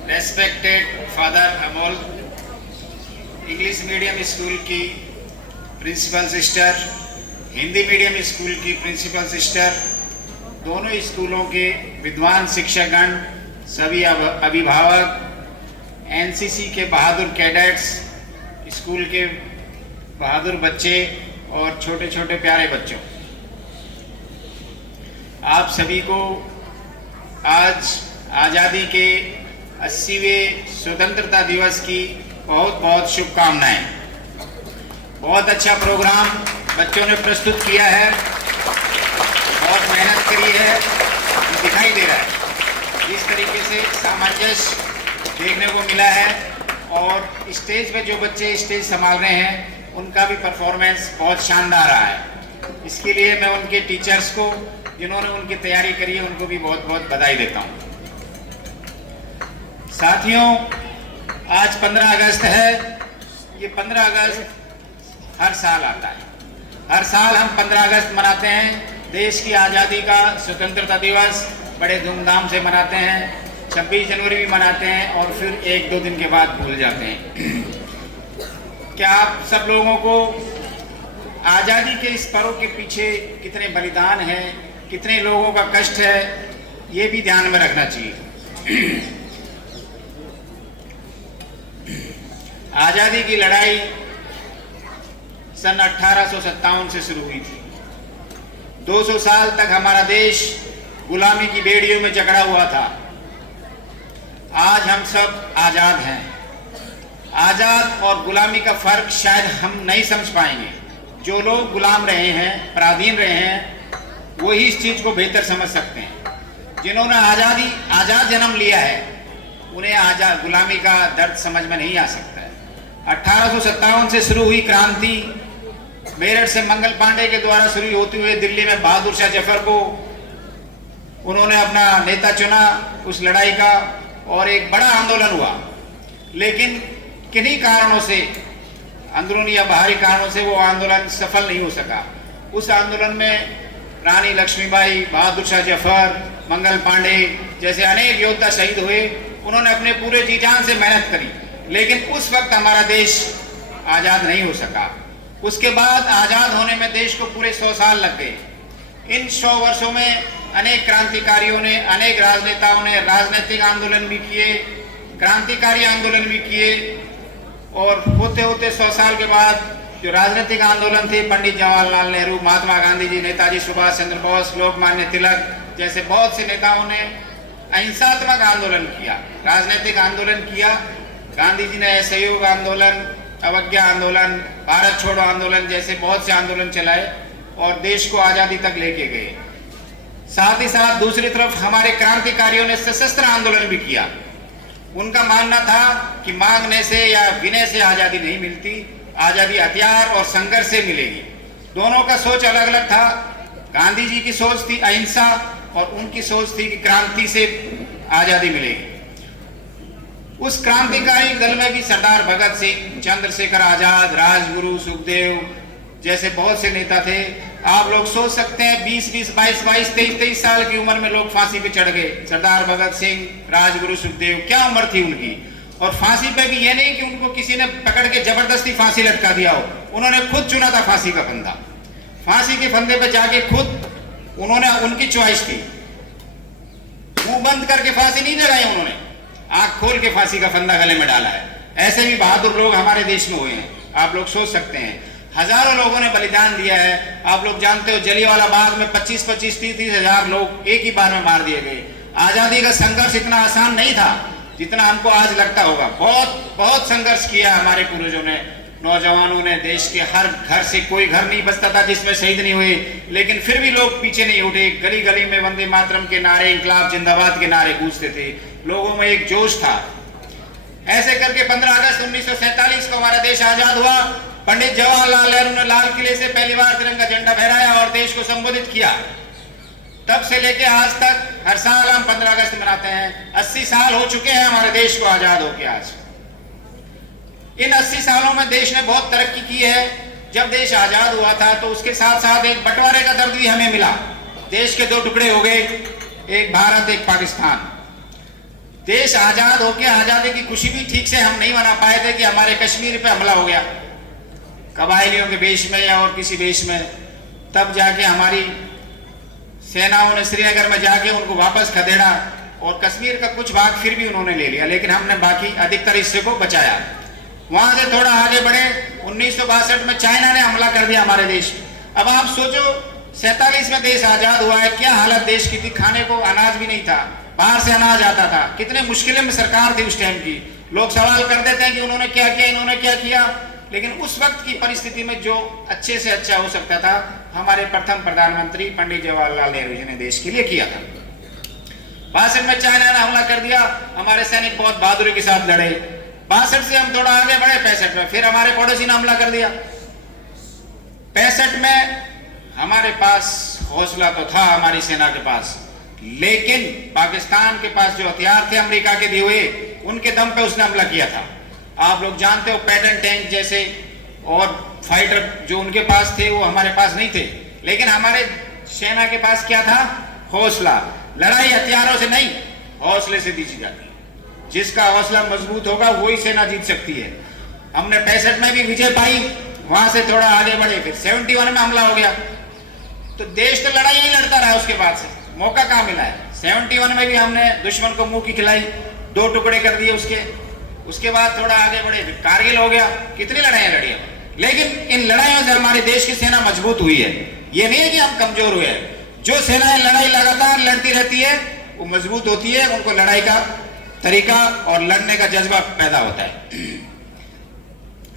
respected father Amol, English medium school की principal sister, Hindi medium school की प्रिंसिपल सिस्टर, दोनों स्कूलों के विद्वान शिक्षकगण, सभी अभिभावक, एनसीसी के बहादुर कैडेट्स, स्कूल के बहादुर बच्चे और छोटे छोटे प्यारे बच्चों, आप सभी को आज आज़ादी के 80वें स्वतंत्रता दिवस की बहुत बहुत शुभकामनाएं। बहुत अच्छा प्रोग्राम बच्चों ने प्रस्तुत किया है, बहुत मेहनत करी है, दिखाई दे रहा है जिस तरीके से सामंजस्य देखने को मिला है। और स्टेज पे जो बच्चे स्टेज संभाल रहे हैं उनका भी परफॉर्मेंस बहुत शानदार रहा है। इसके लिए मैं उनके टीचर्स को, जिन्होंने उनकी तैयारी करी है, उनको भी बहुत बहुत बधाई देता हूँ। साथियों, आज 15 अगस्त है। ये 15 अगस्त हर साल आता है। हर साल हम 15 अगस्त मनाते हैं। देश की आज़ादी का स्वतंत्रता दिवस बड़े धूमधाम से मनाते हैं। 26 जनवरी भी मनाते हैं और फिर 1-2 दिन के बाद भूल जाते हैं। क्या आप सब लोगों को आज़ादी के इस पर्व के पीछे कितने बलिदान हैं, कितने लोगों का कष्ट है, ये भी ध्यान में रखना चाहिए। आज़ादी की लड़ाई सन 1857 से शुरू हुई थी। 200 साल तक हमारा देश गुलामी की बेड़ियों में जकड़ा हुआ था। आज हम सब आज़ाद हैं। आज़ाद और गुलामी का फर्क शायद हम नहीं समझ पाएंगे। जो लोग गुलाम रहे हैं, पराधीन रहे हैं, वो ही इस चीज़ को बेहतर समझ सकते हैं। जिन्होंने आज़ाद जन्म लिया है, उन्हें आज़ाद गुलामी का दर्द समझ में नहीं आ सकता है। 1857 से शुरू हुई क्रांति, मेरठ से मंगल पांडे के द्वारा शुरू होते हुए दिल्ली में बहादुर शाह जफर को उन्होंने अपना नेता चुना उस लड़ाई का, और एक बड़ा आंदोलन हुआ। लेकिन किन्हीं कारणों से, अंदरूनी या बाहरी कारणों से, वो आंदोलन सफल नहीं हो सका। उस आंदोलन में रानी लक्ष्मीबाई, बहादुर शाह जफर, मंगल पांडे जैसे अनेक योद्धा शहीद हुए। उन्होंने अपने पूरे जी जान से मेहनत करी, लेकिन उस वक्त हमारा देश आज़ाद नहीं हो सका। उसके बाद आज़ाद होने में देश को पूरे 100 साल लग गए। इन 100 वर्षों में अनेक क्रांतिकारियों ने, अनेक राजनेताओं ने राजनीतिक आंदोलन भी किए, क्रांतिकारी आंदोलन भी किए, और होते होते 100 साल के बाद जो राजनीतिक आंदोलन थे, पंडित जवाहरलाल नेहरू, महात्मा गांधी जी, नेताजी सुभाष चंद्र बोस, लोकमान्य तिलक जैसे बहुत से नेताओं ने अहिंसात्मक आंदोलन किया, राजनीतिक आंदोलन किया। गांधी जी ने असहयोग आंदोलन, अवज्ञा आंदोलन, भारत छोड़ो आंदोलन जैसे बहुत से आंदोलन चलाए और देश को आज़ादी तक लेके गए। साथ ही साथ दूसरी तरफ हमारे क्रांतिकारियों ने सशस्त्र आंदोलन भी किया। उनका मानना था कि मांगने से या विनय से आज़ादी नहीं मिलती, आजादी हथियार और संघर्ष से मिलेगी। दोनों का सोच अलग अलग था। गांधी जी की सोच थी अहिंसा और उनकी सोच थी कि क्रांति से आजादी मिलेगी। उस क्रांतिकारी दल में भी सरदार भगत सिंह, चंद्रशेखर आजाद, राजगुरु, सुखदेव जैसे बहुत से नेता थे। आप लोग सोच सकते हैं 20, 22, 23 साल की उम्र में लोग फांसी पे चढ़ गए। सरदार भगत सिंह, राजगुरु, सुखदेव, क्या उम्र थी उनकी। और फांसी पे भी ये नहीं कि उनको किसी ने पकड़ के जबरदस्ती फांसी लटका दिया हो, उन्होंने खुद चुना था फांसी का फंदा। फांसी के फंदे पे जाके खुद उन्होंने, उनकी चॉइस थी, मुंह बंद करके फांसी नहीं लगाई उन्होंने, आंख खोल के फांसी का फंदा गले में डाला है। ऐसे भी बहादुर लोग हमारे देश में हुए हैं, आप लोग सोच सकते हैं। हजारों लोगों ने बलिदान दिया है। आप लोग जानते हो जलियांवाला बाग में 25-25, 30 हजार लोग एक ही बार में मार दिए गए। आजादी का संघर्ष इतना आसान नहीं था जितना हमको आज लगता होगा। बहुत संघर्ष किया हमारे पूर्वजों ने, नौजवानों ने। देश के हर घर से कोई घर नहीं बचता था जिसमें शहीद नहीं हुए, लेकिन फिर भी लोग पीछे नहीं उठे। गली गली में वंदे मातरम के नारे, इंकलाब जिंदाबाद के नारे गूंजते थे। लोगों में एक जोश था। ऐसे करके 15 अगस्त 1947 को हमारा देश आजाद हुआ। पंडित जवाहरलाल नेहरू ने लाल किले से पहली बार तिरंगा झंडा फहराया और देश को संबोधित किया। तब से लेके आज तक हर साल हम 15 अगस्त मनाते हैं। 80 साल हो चुके हैं हमारे देश को आजाद होके। आज इन 80 सालों में देश ने बहुत तरक्की की है। जब देश आजाद हुआ था तो उसके साथ साथ एक बंटवारे का दर्द भी हमें मिला। देश के 2 टुकड़े हो गए, एक भारत, एक पाकिस्तान। देश आजाद होके आजादी की खुशी भी ठीक से हम नहीं मना पाए थे कि हमारे कश्मीर पे हमला हो गया कबायलियों के वेश में या और किसी वेश में। तब जाके हमारी सेनाओं ने श्रीनगर में जाके उनको वापस खदेड़ा और कश्मीर का कुछ भाग फिर भी उन्होंने ले लिया, लेकिन हमने बाकी अधिकतर हिस्से को बचाया। वहां से थोड़ा आगे बढ़े, 1962 में चाइना ने हमला कर दिया हमारे देश। अब आप सोचो 47 में देश आजाद हुआ है, क्या हालत देश की थी। खाने को अनाज भी नहीं था, बाहर से अनाज आता था। कितने मुश्किलें में सरकार थी उस टाइम की। लोग सवाल कर देते हैं कि उन्होंने क्या किया, इन्होंने क्या किया, लेकिन उस वक्त की परिस्थिति में जो अच्छे से अच्छा हो सकता था हमारे प्रथम प्रधानमंत्री पंडित जवाहरलाल नेहरू जी ने देश के लिए किया था। 62 में चाइना ने हमला कर दिया, हमारे सैनिक बहुत बहादुरी के साथ लड़े। 62 से हम थोड़ा आगे बढ़े, 65 में फिर हमारे पड़ोसी ने हमला कर दिया। 65 में हमारे पास हौसला तो था हमारी सेना के पास, लेकिन पाकिस्तान के पास जो हथियार थे अमेरिका के दिए हुए, उनके दम पे उसने हमला किया था। आप लोग जानते हो पैटर्न टैंक जैसे और फाइटर जो उनके पास थे वो हमारे पास नहीं थे, लेकिन हमारे सेना के पास क्या था, हौसला। लड़ाई हथियारों से नहीं, हौसले से जीती जाती है। जिसका हौसला मजबूत होगा वही सेना जीत सकती है। हमने 65 में भी विजय पाई, वहां से थोड़ा आगे बढ़े, फिर 71 में हमला हो गया। तो देश तो लड़ाई ही लड़ता रहा, उसके बाद से मौका कहाँ मिला है। 71 में भी हमने दुश्मन को मुंह की खिलाई, 2 टुकड़े कर दिए उसके बाद थोड़ा आगे बढ़े, फिर कारगिल हो गया। कितनी लड़ाइयां लड़ी हैं, लेकिन इन लड़ाइयों से हमारे देश की सेना मजबूत हुई है। ये नहीं है कि हम कमजोर हुए हैं। जो सेनाएं लड़ाई लगातार लड़ती रहती है वो मजबूत होती है, उनको लड़ाई का तरीका और लड़ने का जज्बा पैदा होता है।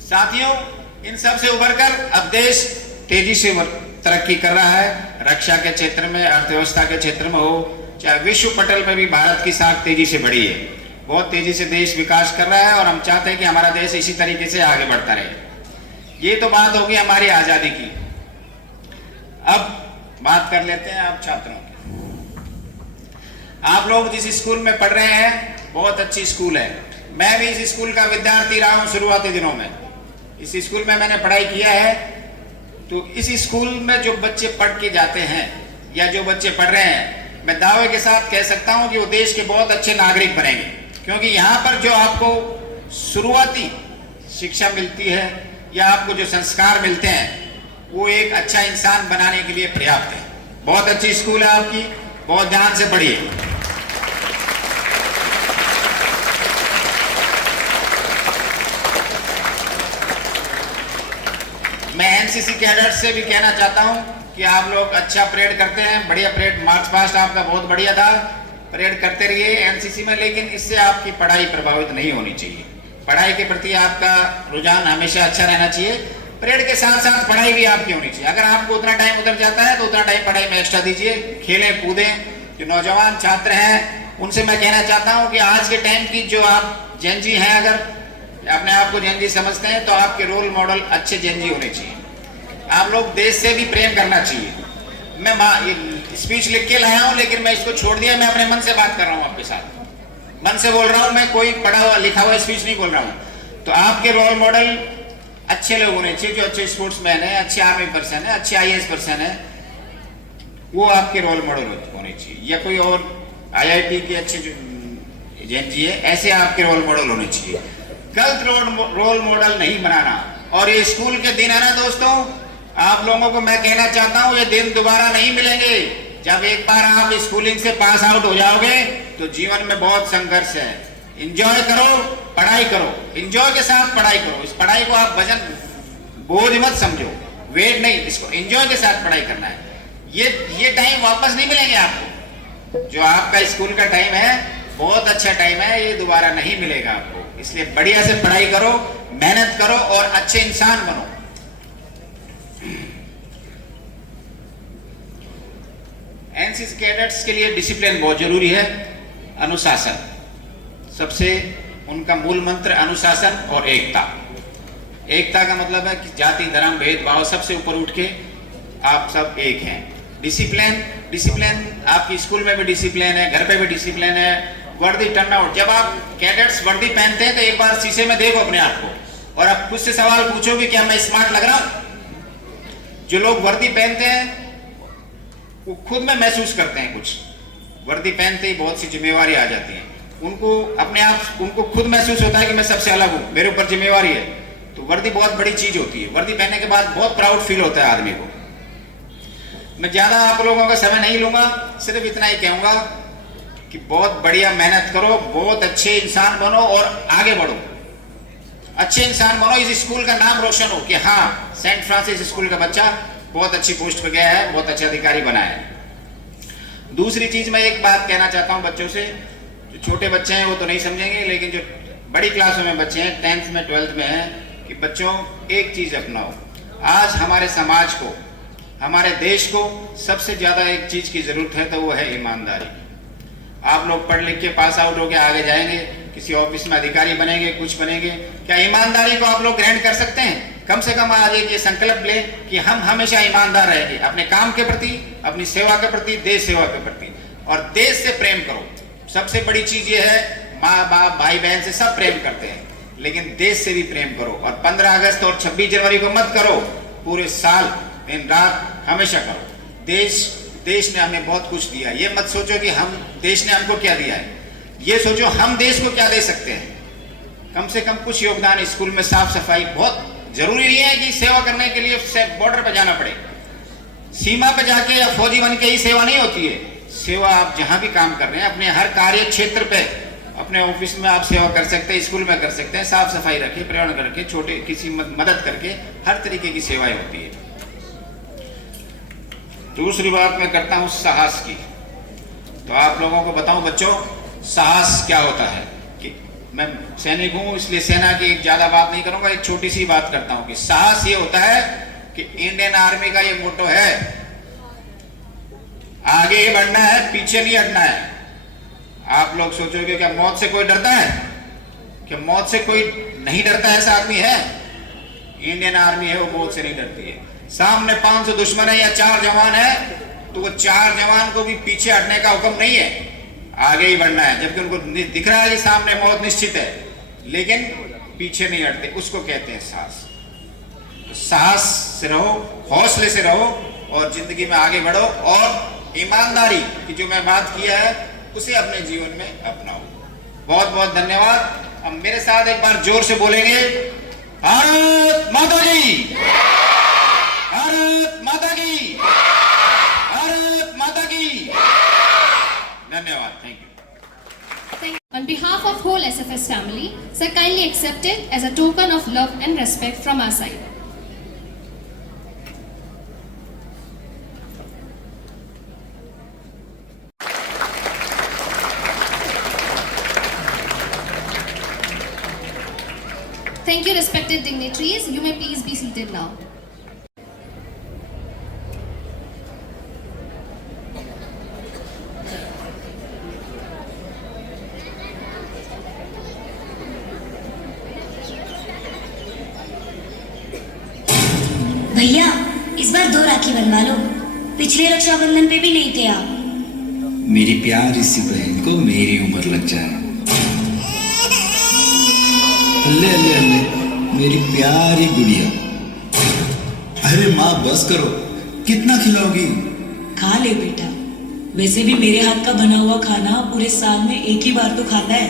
साथियों, इन सब से उभरकर अब देश तेजी से तरक्की कर रहा है। रक्षा के क्षेत्र में, अर्थव्यवस्था के क्षेत्र में हो, चाहे विश्व पटल पर भी भारत की साख तेजी से बढ़ी है। बहुत तेजी से देश विकास कर रहा है और हम चाहते हैं कि हमारा देश इसी तरीके से आगे बढ़ता रहे। ये तो बात होगी हमारी आजादी की। अब बात कर लेते हैं आप छात्रों की। आप लोग जिस स्कूल में पढ़ रहे हैं बहुत अच्छी स्कूल है। मैं भी इस स्कूल का विद्यार्थी रहा हूं शुरुआती दिनों में। इस स्कूल में मैंने पढ़ाई किया है। तो इस स्कूल में जो बच्चे पढ़ के जाते हैं या जो बच्चे पढ़ रहे हैं, मैं दावे के साथ कह सकता हूं कि वो देश के बहुत अच्छे नागरिक बनेंगे, क्योंकि यहाँ पर जो आपको शुरुआती शिक्षा मिलती है या आपको जो संस्कार मिलते हैं वो एक अच्छा इंसान बनाने के लिए पर्याप्त है। बहुत अच्छी स्कूल है आपकी, बहुत ध्यान से पढ़िए। मैं एनसीसी कैडेट से भी कहना चाहता हूं कि आप लोग अच्छा परेड करते हैं, बढ़िया परेड, मार्च पास्ट आपका बहुत बढ़िया था, परेड करते रहिए एनसीसी में, लेकिन इससे आपकी पढ़ाई प्रभावित नहीं होनी चाहिए। पढ़ाई के प्रति आपका रुझान हमेशा अच्छा रहना चाहिए। परेड के साथ साथ पढ़ाई भी आपकी होनी चाहिए। अगर आपको उतना टाइम उधर जाता है तो उतना टाइम पढ़ाई में एक्स्ट्रा दीजिए, खेलें कूदें। जो नौजवान छात्र हैं उनसे मैं कहना चाहता हूं कि आज के टाइम की जो आप जेन जी हैं, अगर अपने आप को जेनजी समझते हैं तो आपके रोल मॉडल अच्छे जेनजी होने चाहिए। आप लोग देश से भी प्रेम करना चाहिए। मैं स्पीच लिख के लाया हूं लेकिन मैं इसको छोड़ दिया, मैं अपने मन से बात कर रहा हूं आपके साथ, मन से बोल रहा हूं, मैं कोई पढ़ा हुआ लिखा हुआ स्पीच नहीं बोल रहा हूं। तो आपके रोल मॉडल अच्छे लोग होने चाहिए, जो अच्छे स्पोर्ट्समैन है, अच्छे आर्मी पर्सन है, अच्छे आईएएस पर्सन है, वो आपके रोल मॉडल होने चाहिए। या कोई और आईआईटी के अच्छे जो जेनजी है, ऐसे आपके रोल मॉडल होने चाहिए। गलत रोल मॉडल नहीं बनाना। और ये स्कूल के दिन है ना दोस्तों, आप लोगों को मैं कहना चाहता हूं, ये दिन दोबारा नहीं मिलेंगे। जब एक बार आप स्कूलिंग से पास आउट हो जाओगे तो जीवन में बहुत संघर्ष है। एंजॉय करो, पढ़ाई करो, एंजॉय के साथ पढ़ाई करो। इस पढ़ाई को आप वजन बोझ मत समझो, वेट नहीं, इसको एंजॉय के साथ पढ़ाई करना है। ये टाइम वापस नहीं मिलेंगे आपको। जो आपका स्कूल का टाइम है बहुत अच्छा टाइम है, ये दोबारा नहीं मिलेगा आपको। इसलिए बढ़िया से पढ़ाई करो, मेहनत करो और अच्छे इंसान बनो। एनसीसी कैडेट्स के लिए डिसिप्लिन बहुत जरूरी है, अनुशासन। सबसे उनका मूल मंत्र अनुशासन और एकता। एकता का मतलब है कि जाति धर्म भेदभाव सबसे ऊपर उठ के आप सब एक हैं। डिसिप्लिन आपकी स्कूल में भी डिसिप्लिन है, घर पे भी डिसिप्लिन है। वर्दी टर्नआउट, जब आप कैडेट्स वर्दी पहनते हैं तो एक बार शीशे में देखो अपने आप को और आप खुद से सवाल पूछो कि क्या मैं स्मार्ट लग रहा हूं। जो लोग वर्दी पहनते हैं वो खुद में महसूस करते हैं, कुछ वर्दी पहनते ही बहुत सी जिम्मेवारी आ जाती है उनको, अपने आप उनको खुद महसूस होता है कि मैं सबसे अलग हूं, मेरे ऊपर जिम्मेवारी है। तो वर्दी बहुत बड़ी चीज होती है। वर्दी पहनने के बाद बहुत प्राउड फील होता है आदमी को। मैं ज्यादा आप लोगों का समय नहीं लूंगा, सिर्फ इतना ही कहूंगा कि बहुत बढ़िया मेहनत करो, बहुत अच्छे इंसान बनो और आगे बढ़ो। अच्छे इंसान बनो, इस स्कूल का नाम रोशन हो कि हाँ, सेंट फ्रांसिस स्कूल का बच्चा बहुत अच्छी पोस्ट पे गया है, बहुत अच्छा अधिकारी बना है। दूसरी चीज मैं एक बात कहना चाहता हूं बच्चों से, जो छोटे बच्चे हैं वो तो नहीं समझेंगे, लेकिन जो बड़ी क्लासों में बच्चे हैं, 10th में 12th में हैं, कि बच्चों एक चीज अपनाओ। आज हमारे समाज को, हमारे देश को सबसे ज्यादा एक चीज की जरूरत है, तो वो है ईमानदारी। आप लोग पढ़ लिख के पास आउट होके आगे जाएंगे, किसी ऑफिस में अधिकारी बनेंगे, कुछ बनेंगे, क्या ईमानदारी को आप लोग ग्रहण कर सकते हैं? कम से कम आज एक ये संकल्प लें कि हम हमेशा ईमानदार रहेंगे अपने काम के प्रति, अपनी सेवा के प्रति, देश सेवा के प्रति। और देश से प्रेम करो। सबसे बड़ी चीज ये है, माँ बाप भाई बहन से सब प्रेम करते हैं, लेकिन देश से भी प्रेम करो। और 15 अगस्त और 26 जनवरी को मत करो, पूरे साल दिन रात हमेशा करो। देश ने हमें बहुत कुछ दिया। ये मत सोचो कि हम, देश ने हमको क्या दिया है, ये सोचो हम देश को क्या दे सकते हैं। कम से कम कुछ योगदान। स्कूल में साफ सफाई बहुत जरूरी नहीं है कि सेवा करने के लिए बॉर्डर पर जाना पड़े, सीमा पर जाके या फौजी बन के ही सेवा नहीं होती है। सेवा आप जहां भी काम कर रहे हैं, अपने हर कार्य क्षेत्र पे, अपने ऑफिस में आप सेवा कर सकते हैं, स्कूल में कर सकते हैं। साफ सफाई रखें, पर्यावरण करके, छोटे किसी मदद करके, हर तरीके की सेवाएं होती है। दूसरी बात मैं करता हूं साहस की। तो आप लोगों को बताऊं बच्चों, साहस क्या होता है। कि मैं सैनिक हूं इसलिए सेना की ज्यादा बात नहीं करूंगा, एक छोटी सी बात करता हूं कि साहस ये होता है कि इंडियन आर्मी का ये मोटो है, आगे ही बढ़ना है, पीछे नहीं हटना है। आप लोग सोचोगे क्या मौत से कोई डरता है? क्या मौत से कोई नहीं डरता? ऐसा आदमी है? इंडियन आर्मी है वो मौत से नहीं डरती है। सामने 500 दुश्मन है या 4 जवान है तो वो 4 जवान को भी पीछे हटने का हुक्म नहीं है, आगे ही बढ़ना है। जबकि उनको दिख रहा है कि सामने मौत निश्चित है, लेकिन पीछे नहीं हटते। उसको कहते हैं साहस। तो साहस से रहो, हौसले से रहो और जिंदगी में आगे बढ़ो। और ईमानदारी की जो मैं बात किया है उसे अपने जीवन में अपनाओ। बहुत बहुत धन्यवाद। अब मेरे साथ एक बार जोर से बोलेंगे, भारत माता की, भारत माता की, भारत माता की। धन्यवाद। Thank you. On behalf of whole SFS family, sir, kindly accept it as a token of love and respect from our side. Thank you, respected dignitaries. You may please be seated now. राखी बनवा लो, पिछले रक्षाबंधन पे भी नहीं थे आप। मेरी प्यारी सी बहन को मेरी उम्र लग जाए। ले ले ले मेरी प्यारी गुड़िया। अरे माँ बस करो, कितना खिलाओगी? खा ले बेटा, वैसे भी मेरे हाथ का बना हुआ खाना पूरे साल में एक ही बार तो खाता है।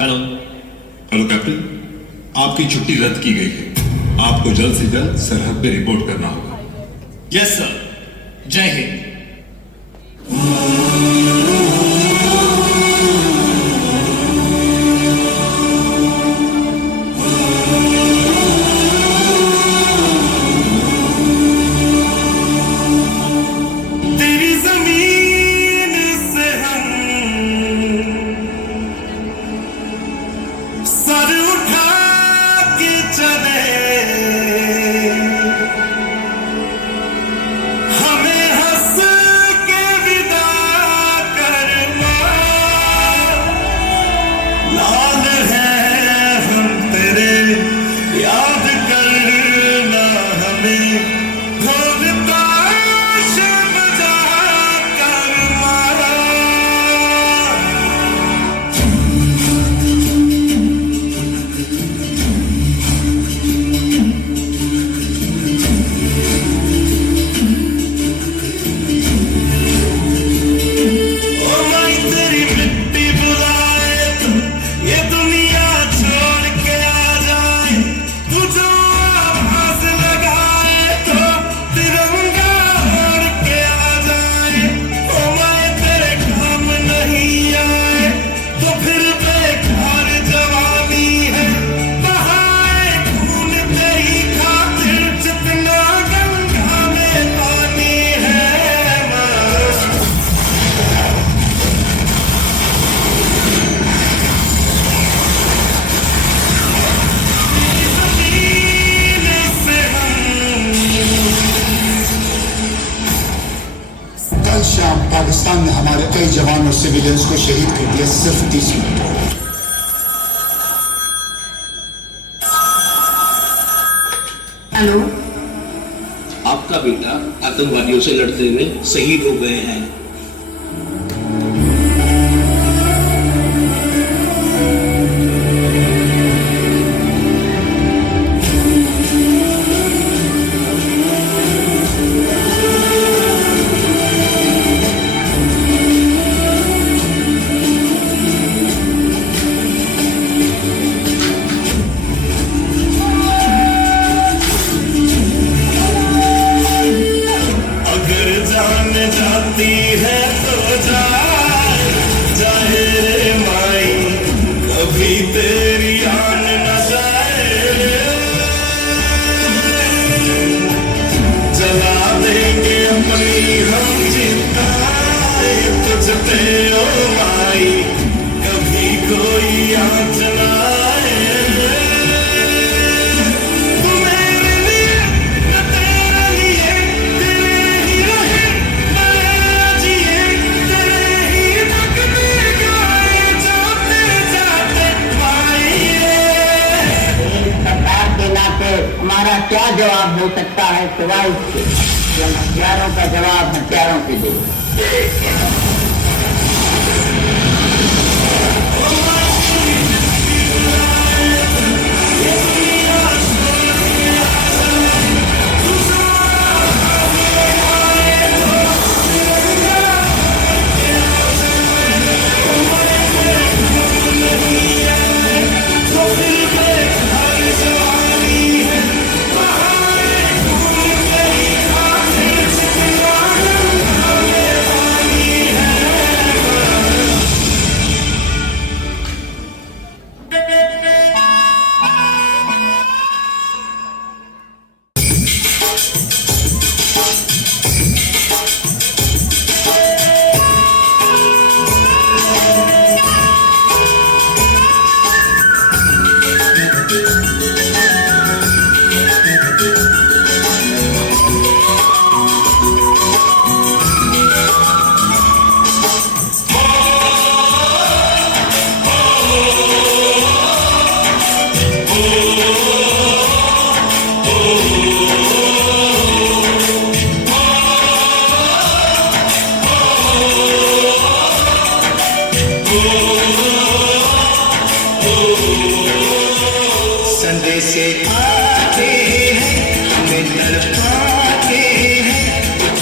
हेलो हेलो कैप्टन, आपकी छुट्टी रद्द की गई है। आपको जल्द से जल्द सरहद पे रिपोर्ट करना होगा। यस सर, जय हिंद। तेरी जमीन से हम सर उठा के चले, हमें हंस के विदा करना। लाल है हम तेरे, याद करना हमें। ढोलता शाम पाकिस्तान ने हमारे कई जवान और सिविलियंस को शहीद कर दिया, सिर्फ 30 मिनट। हेलो, आपका बेटा आतंकवादियों से लड़ते हुए शहीद हो गए हैं। जाती है तो जाए जाए रे माई, कभी तेरी आन न जाए। जला देंगे अपनी हम चिताएं तुझ पे ओ माई, कभी कोई आँच न आए। हमारा क्या जवाब हो सकता है सिवाय इसके कि हम हथियारों का जवाब हथियारों से दें। है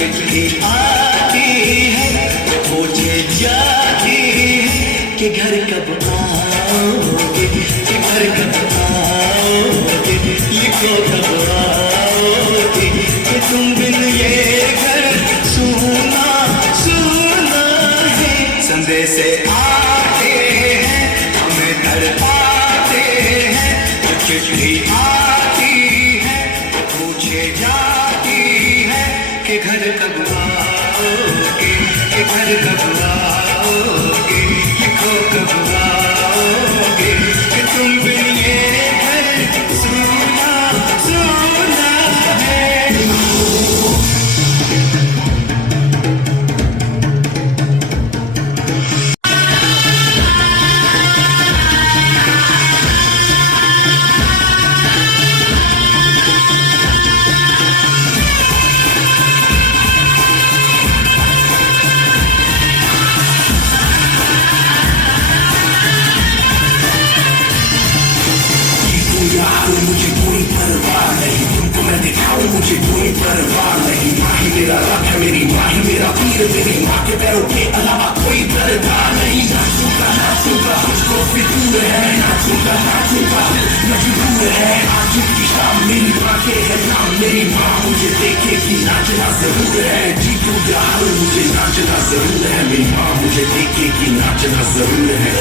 चिट्ठी आती है पूछे जाती है कि घर कब आओगे, कि घर कब आओगे, लिखो कब आओगे कि तुम बिन ये घर सुना सुना है। संदेश आते हैं हमें घर पाते हैं, तो चिट्ठी आती है तो पूछे जाती है कि घर कब आओगे, कि घर कब आओगे, लिखो कब आओगे कि तुम बिन ये घर सुना सुना है। मुझे कोई परवाह नहीं, तुमको मैं दिखाऊं मुझे कोई परवाह नहीं। माँ ही मेरा रब है, मेरी माँ ही मेरा पीर, मेरी माँ के पैरों के अलावा कोई परवाह नहीं। नाचूंगा मुझको फितूर है, नाचूंगा मजबूर है। आज की शाम मेरी माँ के है नाम, मेरी माँ मुझे देखेगी नाचना जरूर है। जीतू या हार मुझे नाचना जरूर है, मेरी माँ मुझे देखेगी नाचना जरूर है।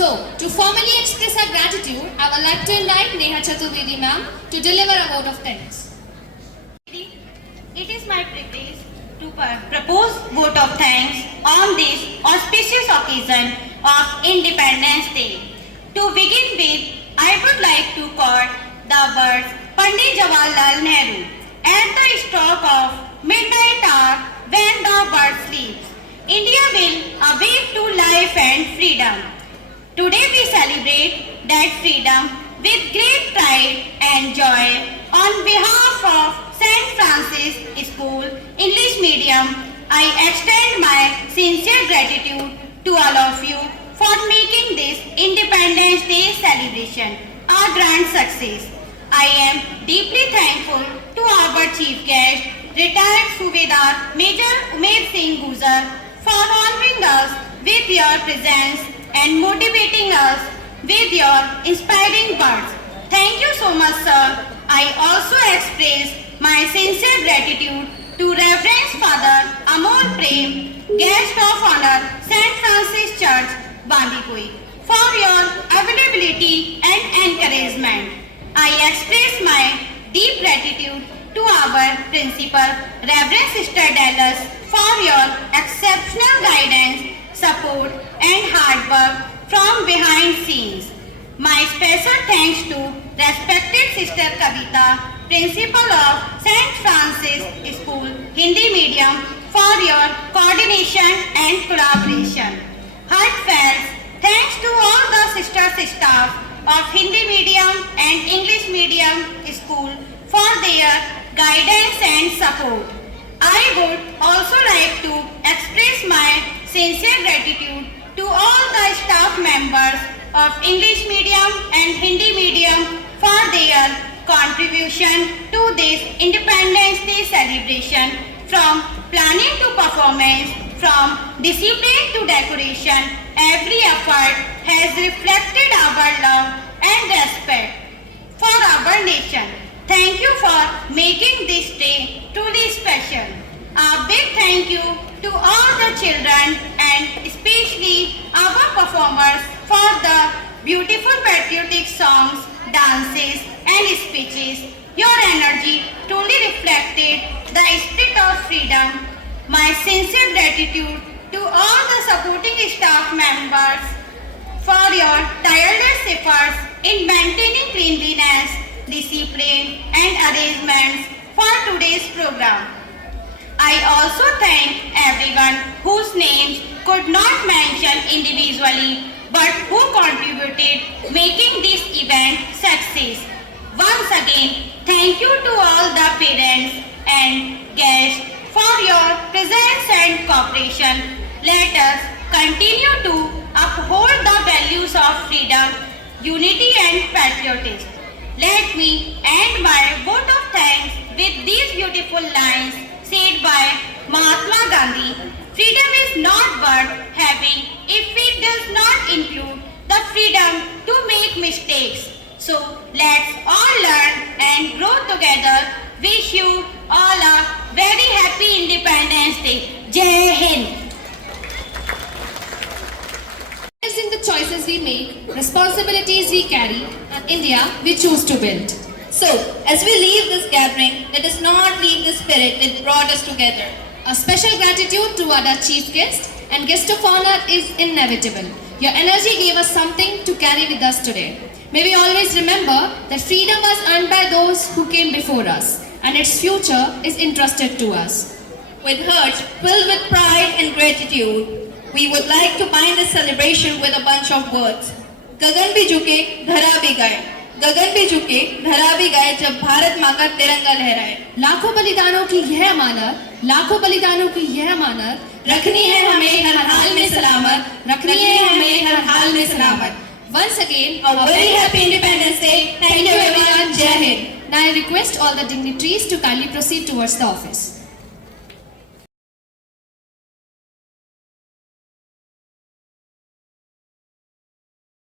So, to formally express our gratitude, I would like to invite Neha Chaturvedi ma'am to deliver a vote of thanks. It is my privilege to propose vote of thanks on this auspicious occasion of Independence Day. To begin with, I would like to quote the words Pandit Jawaharlal Nehru. At the stroke of midnight hour, when the world sleeps, India will awake to life and freedom. Today we celebrate that freedom with great pride and joy. On behalf of St. Francis School English Medium, I extend my sincere gratitude to all of you for making this Independence Day celebration a grand success. I am deeply thankful to our chief guest, retired Subedar Major Umed Singh Gujar, for honoring us with your presence and motivating us with your inspiring words. Thank you so much, sir. I also express my sincere gratitude to Reverend Father Amol Prem, Guest of Honor, St. Francis Church, Bandipui, for your availability and encouragement. I express my deep gratitude to our principal, Reverend Sister Dallas, for your exceptional guidance, support and hard work from behind scenes. My special thanks to respected Sister Kavita, Principal of St. Francis School, Hindi Medium, for your coordination and collaboration. Heartfelt thanks to all the sisters staff of Hindi Medium and English Medium School for their guidance and support. I would also like to express my sincere gratitude to to all the staff members of English medium and Hindi medium for their contribution to this Independence Day celebration, from planning to performance, from discipline to decoration. Every effort has reflected our love and respect for our nation. Thank you for making this day truly special. A big thank you to all the children and especially our performers for the beautiful patriotic songs, dances and speeches. Your energy truly reflected the spirit of freedom. My sincere gratitude to all the supporting staff members for your tireless efforts in maintaining cleanliness, discipline and arrangements for today's program. I also thank everyone whose names could not mention individually but who contributed making this event success. Once again, thank you to all the parents and guests for your presence and cooperation. Let us continue to uphold the values of freedom, unity and patriotism. Let me end my vote of thanks with these beautiful lines said by Mahatma Gandhi. Freedom is not worth having if it does not include the freedom to make mistakes. So let's all learn and grow together. Wish you all a very happy Independence Day. Jai Hind. In the choices we make, responsibilities we carry, and India we choose to build. So, as we leave this gathering, let us not leave the spirit that brought us together. A special gratitude toward our chief guest and guest of honor is inevitable. Your energy gave us something to carry with us today. May we always remember that freedom was earned by those who came before us, and its future is entrusted to us. With hearts filled with pride and gratitude, we would like to bind this celebration with a bunch of words. गगन भी झुके, धरा भी गाए. गगन भी झुके, धरा भी गाए जब भारत माँ का तिरंगा लहराए. लाखों बलिदानों की यह अमानत, लाखों बलिदानों की यह अमानत, रखनी है हमें हर हाल में सलामत. रखनी है हमें हर हाल में सलामत. Once again, a very happy Independence Day. Thank you everyone. Jai Hind. Now I request all the dignitaries to kindly proceed towards the office.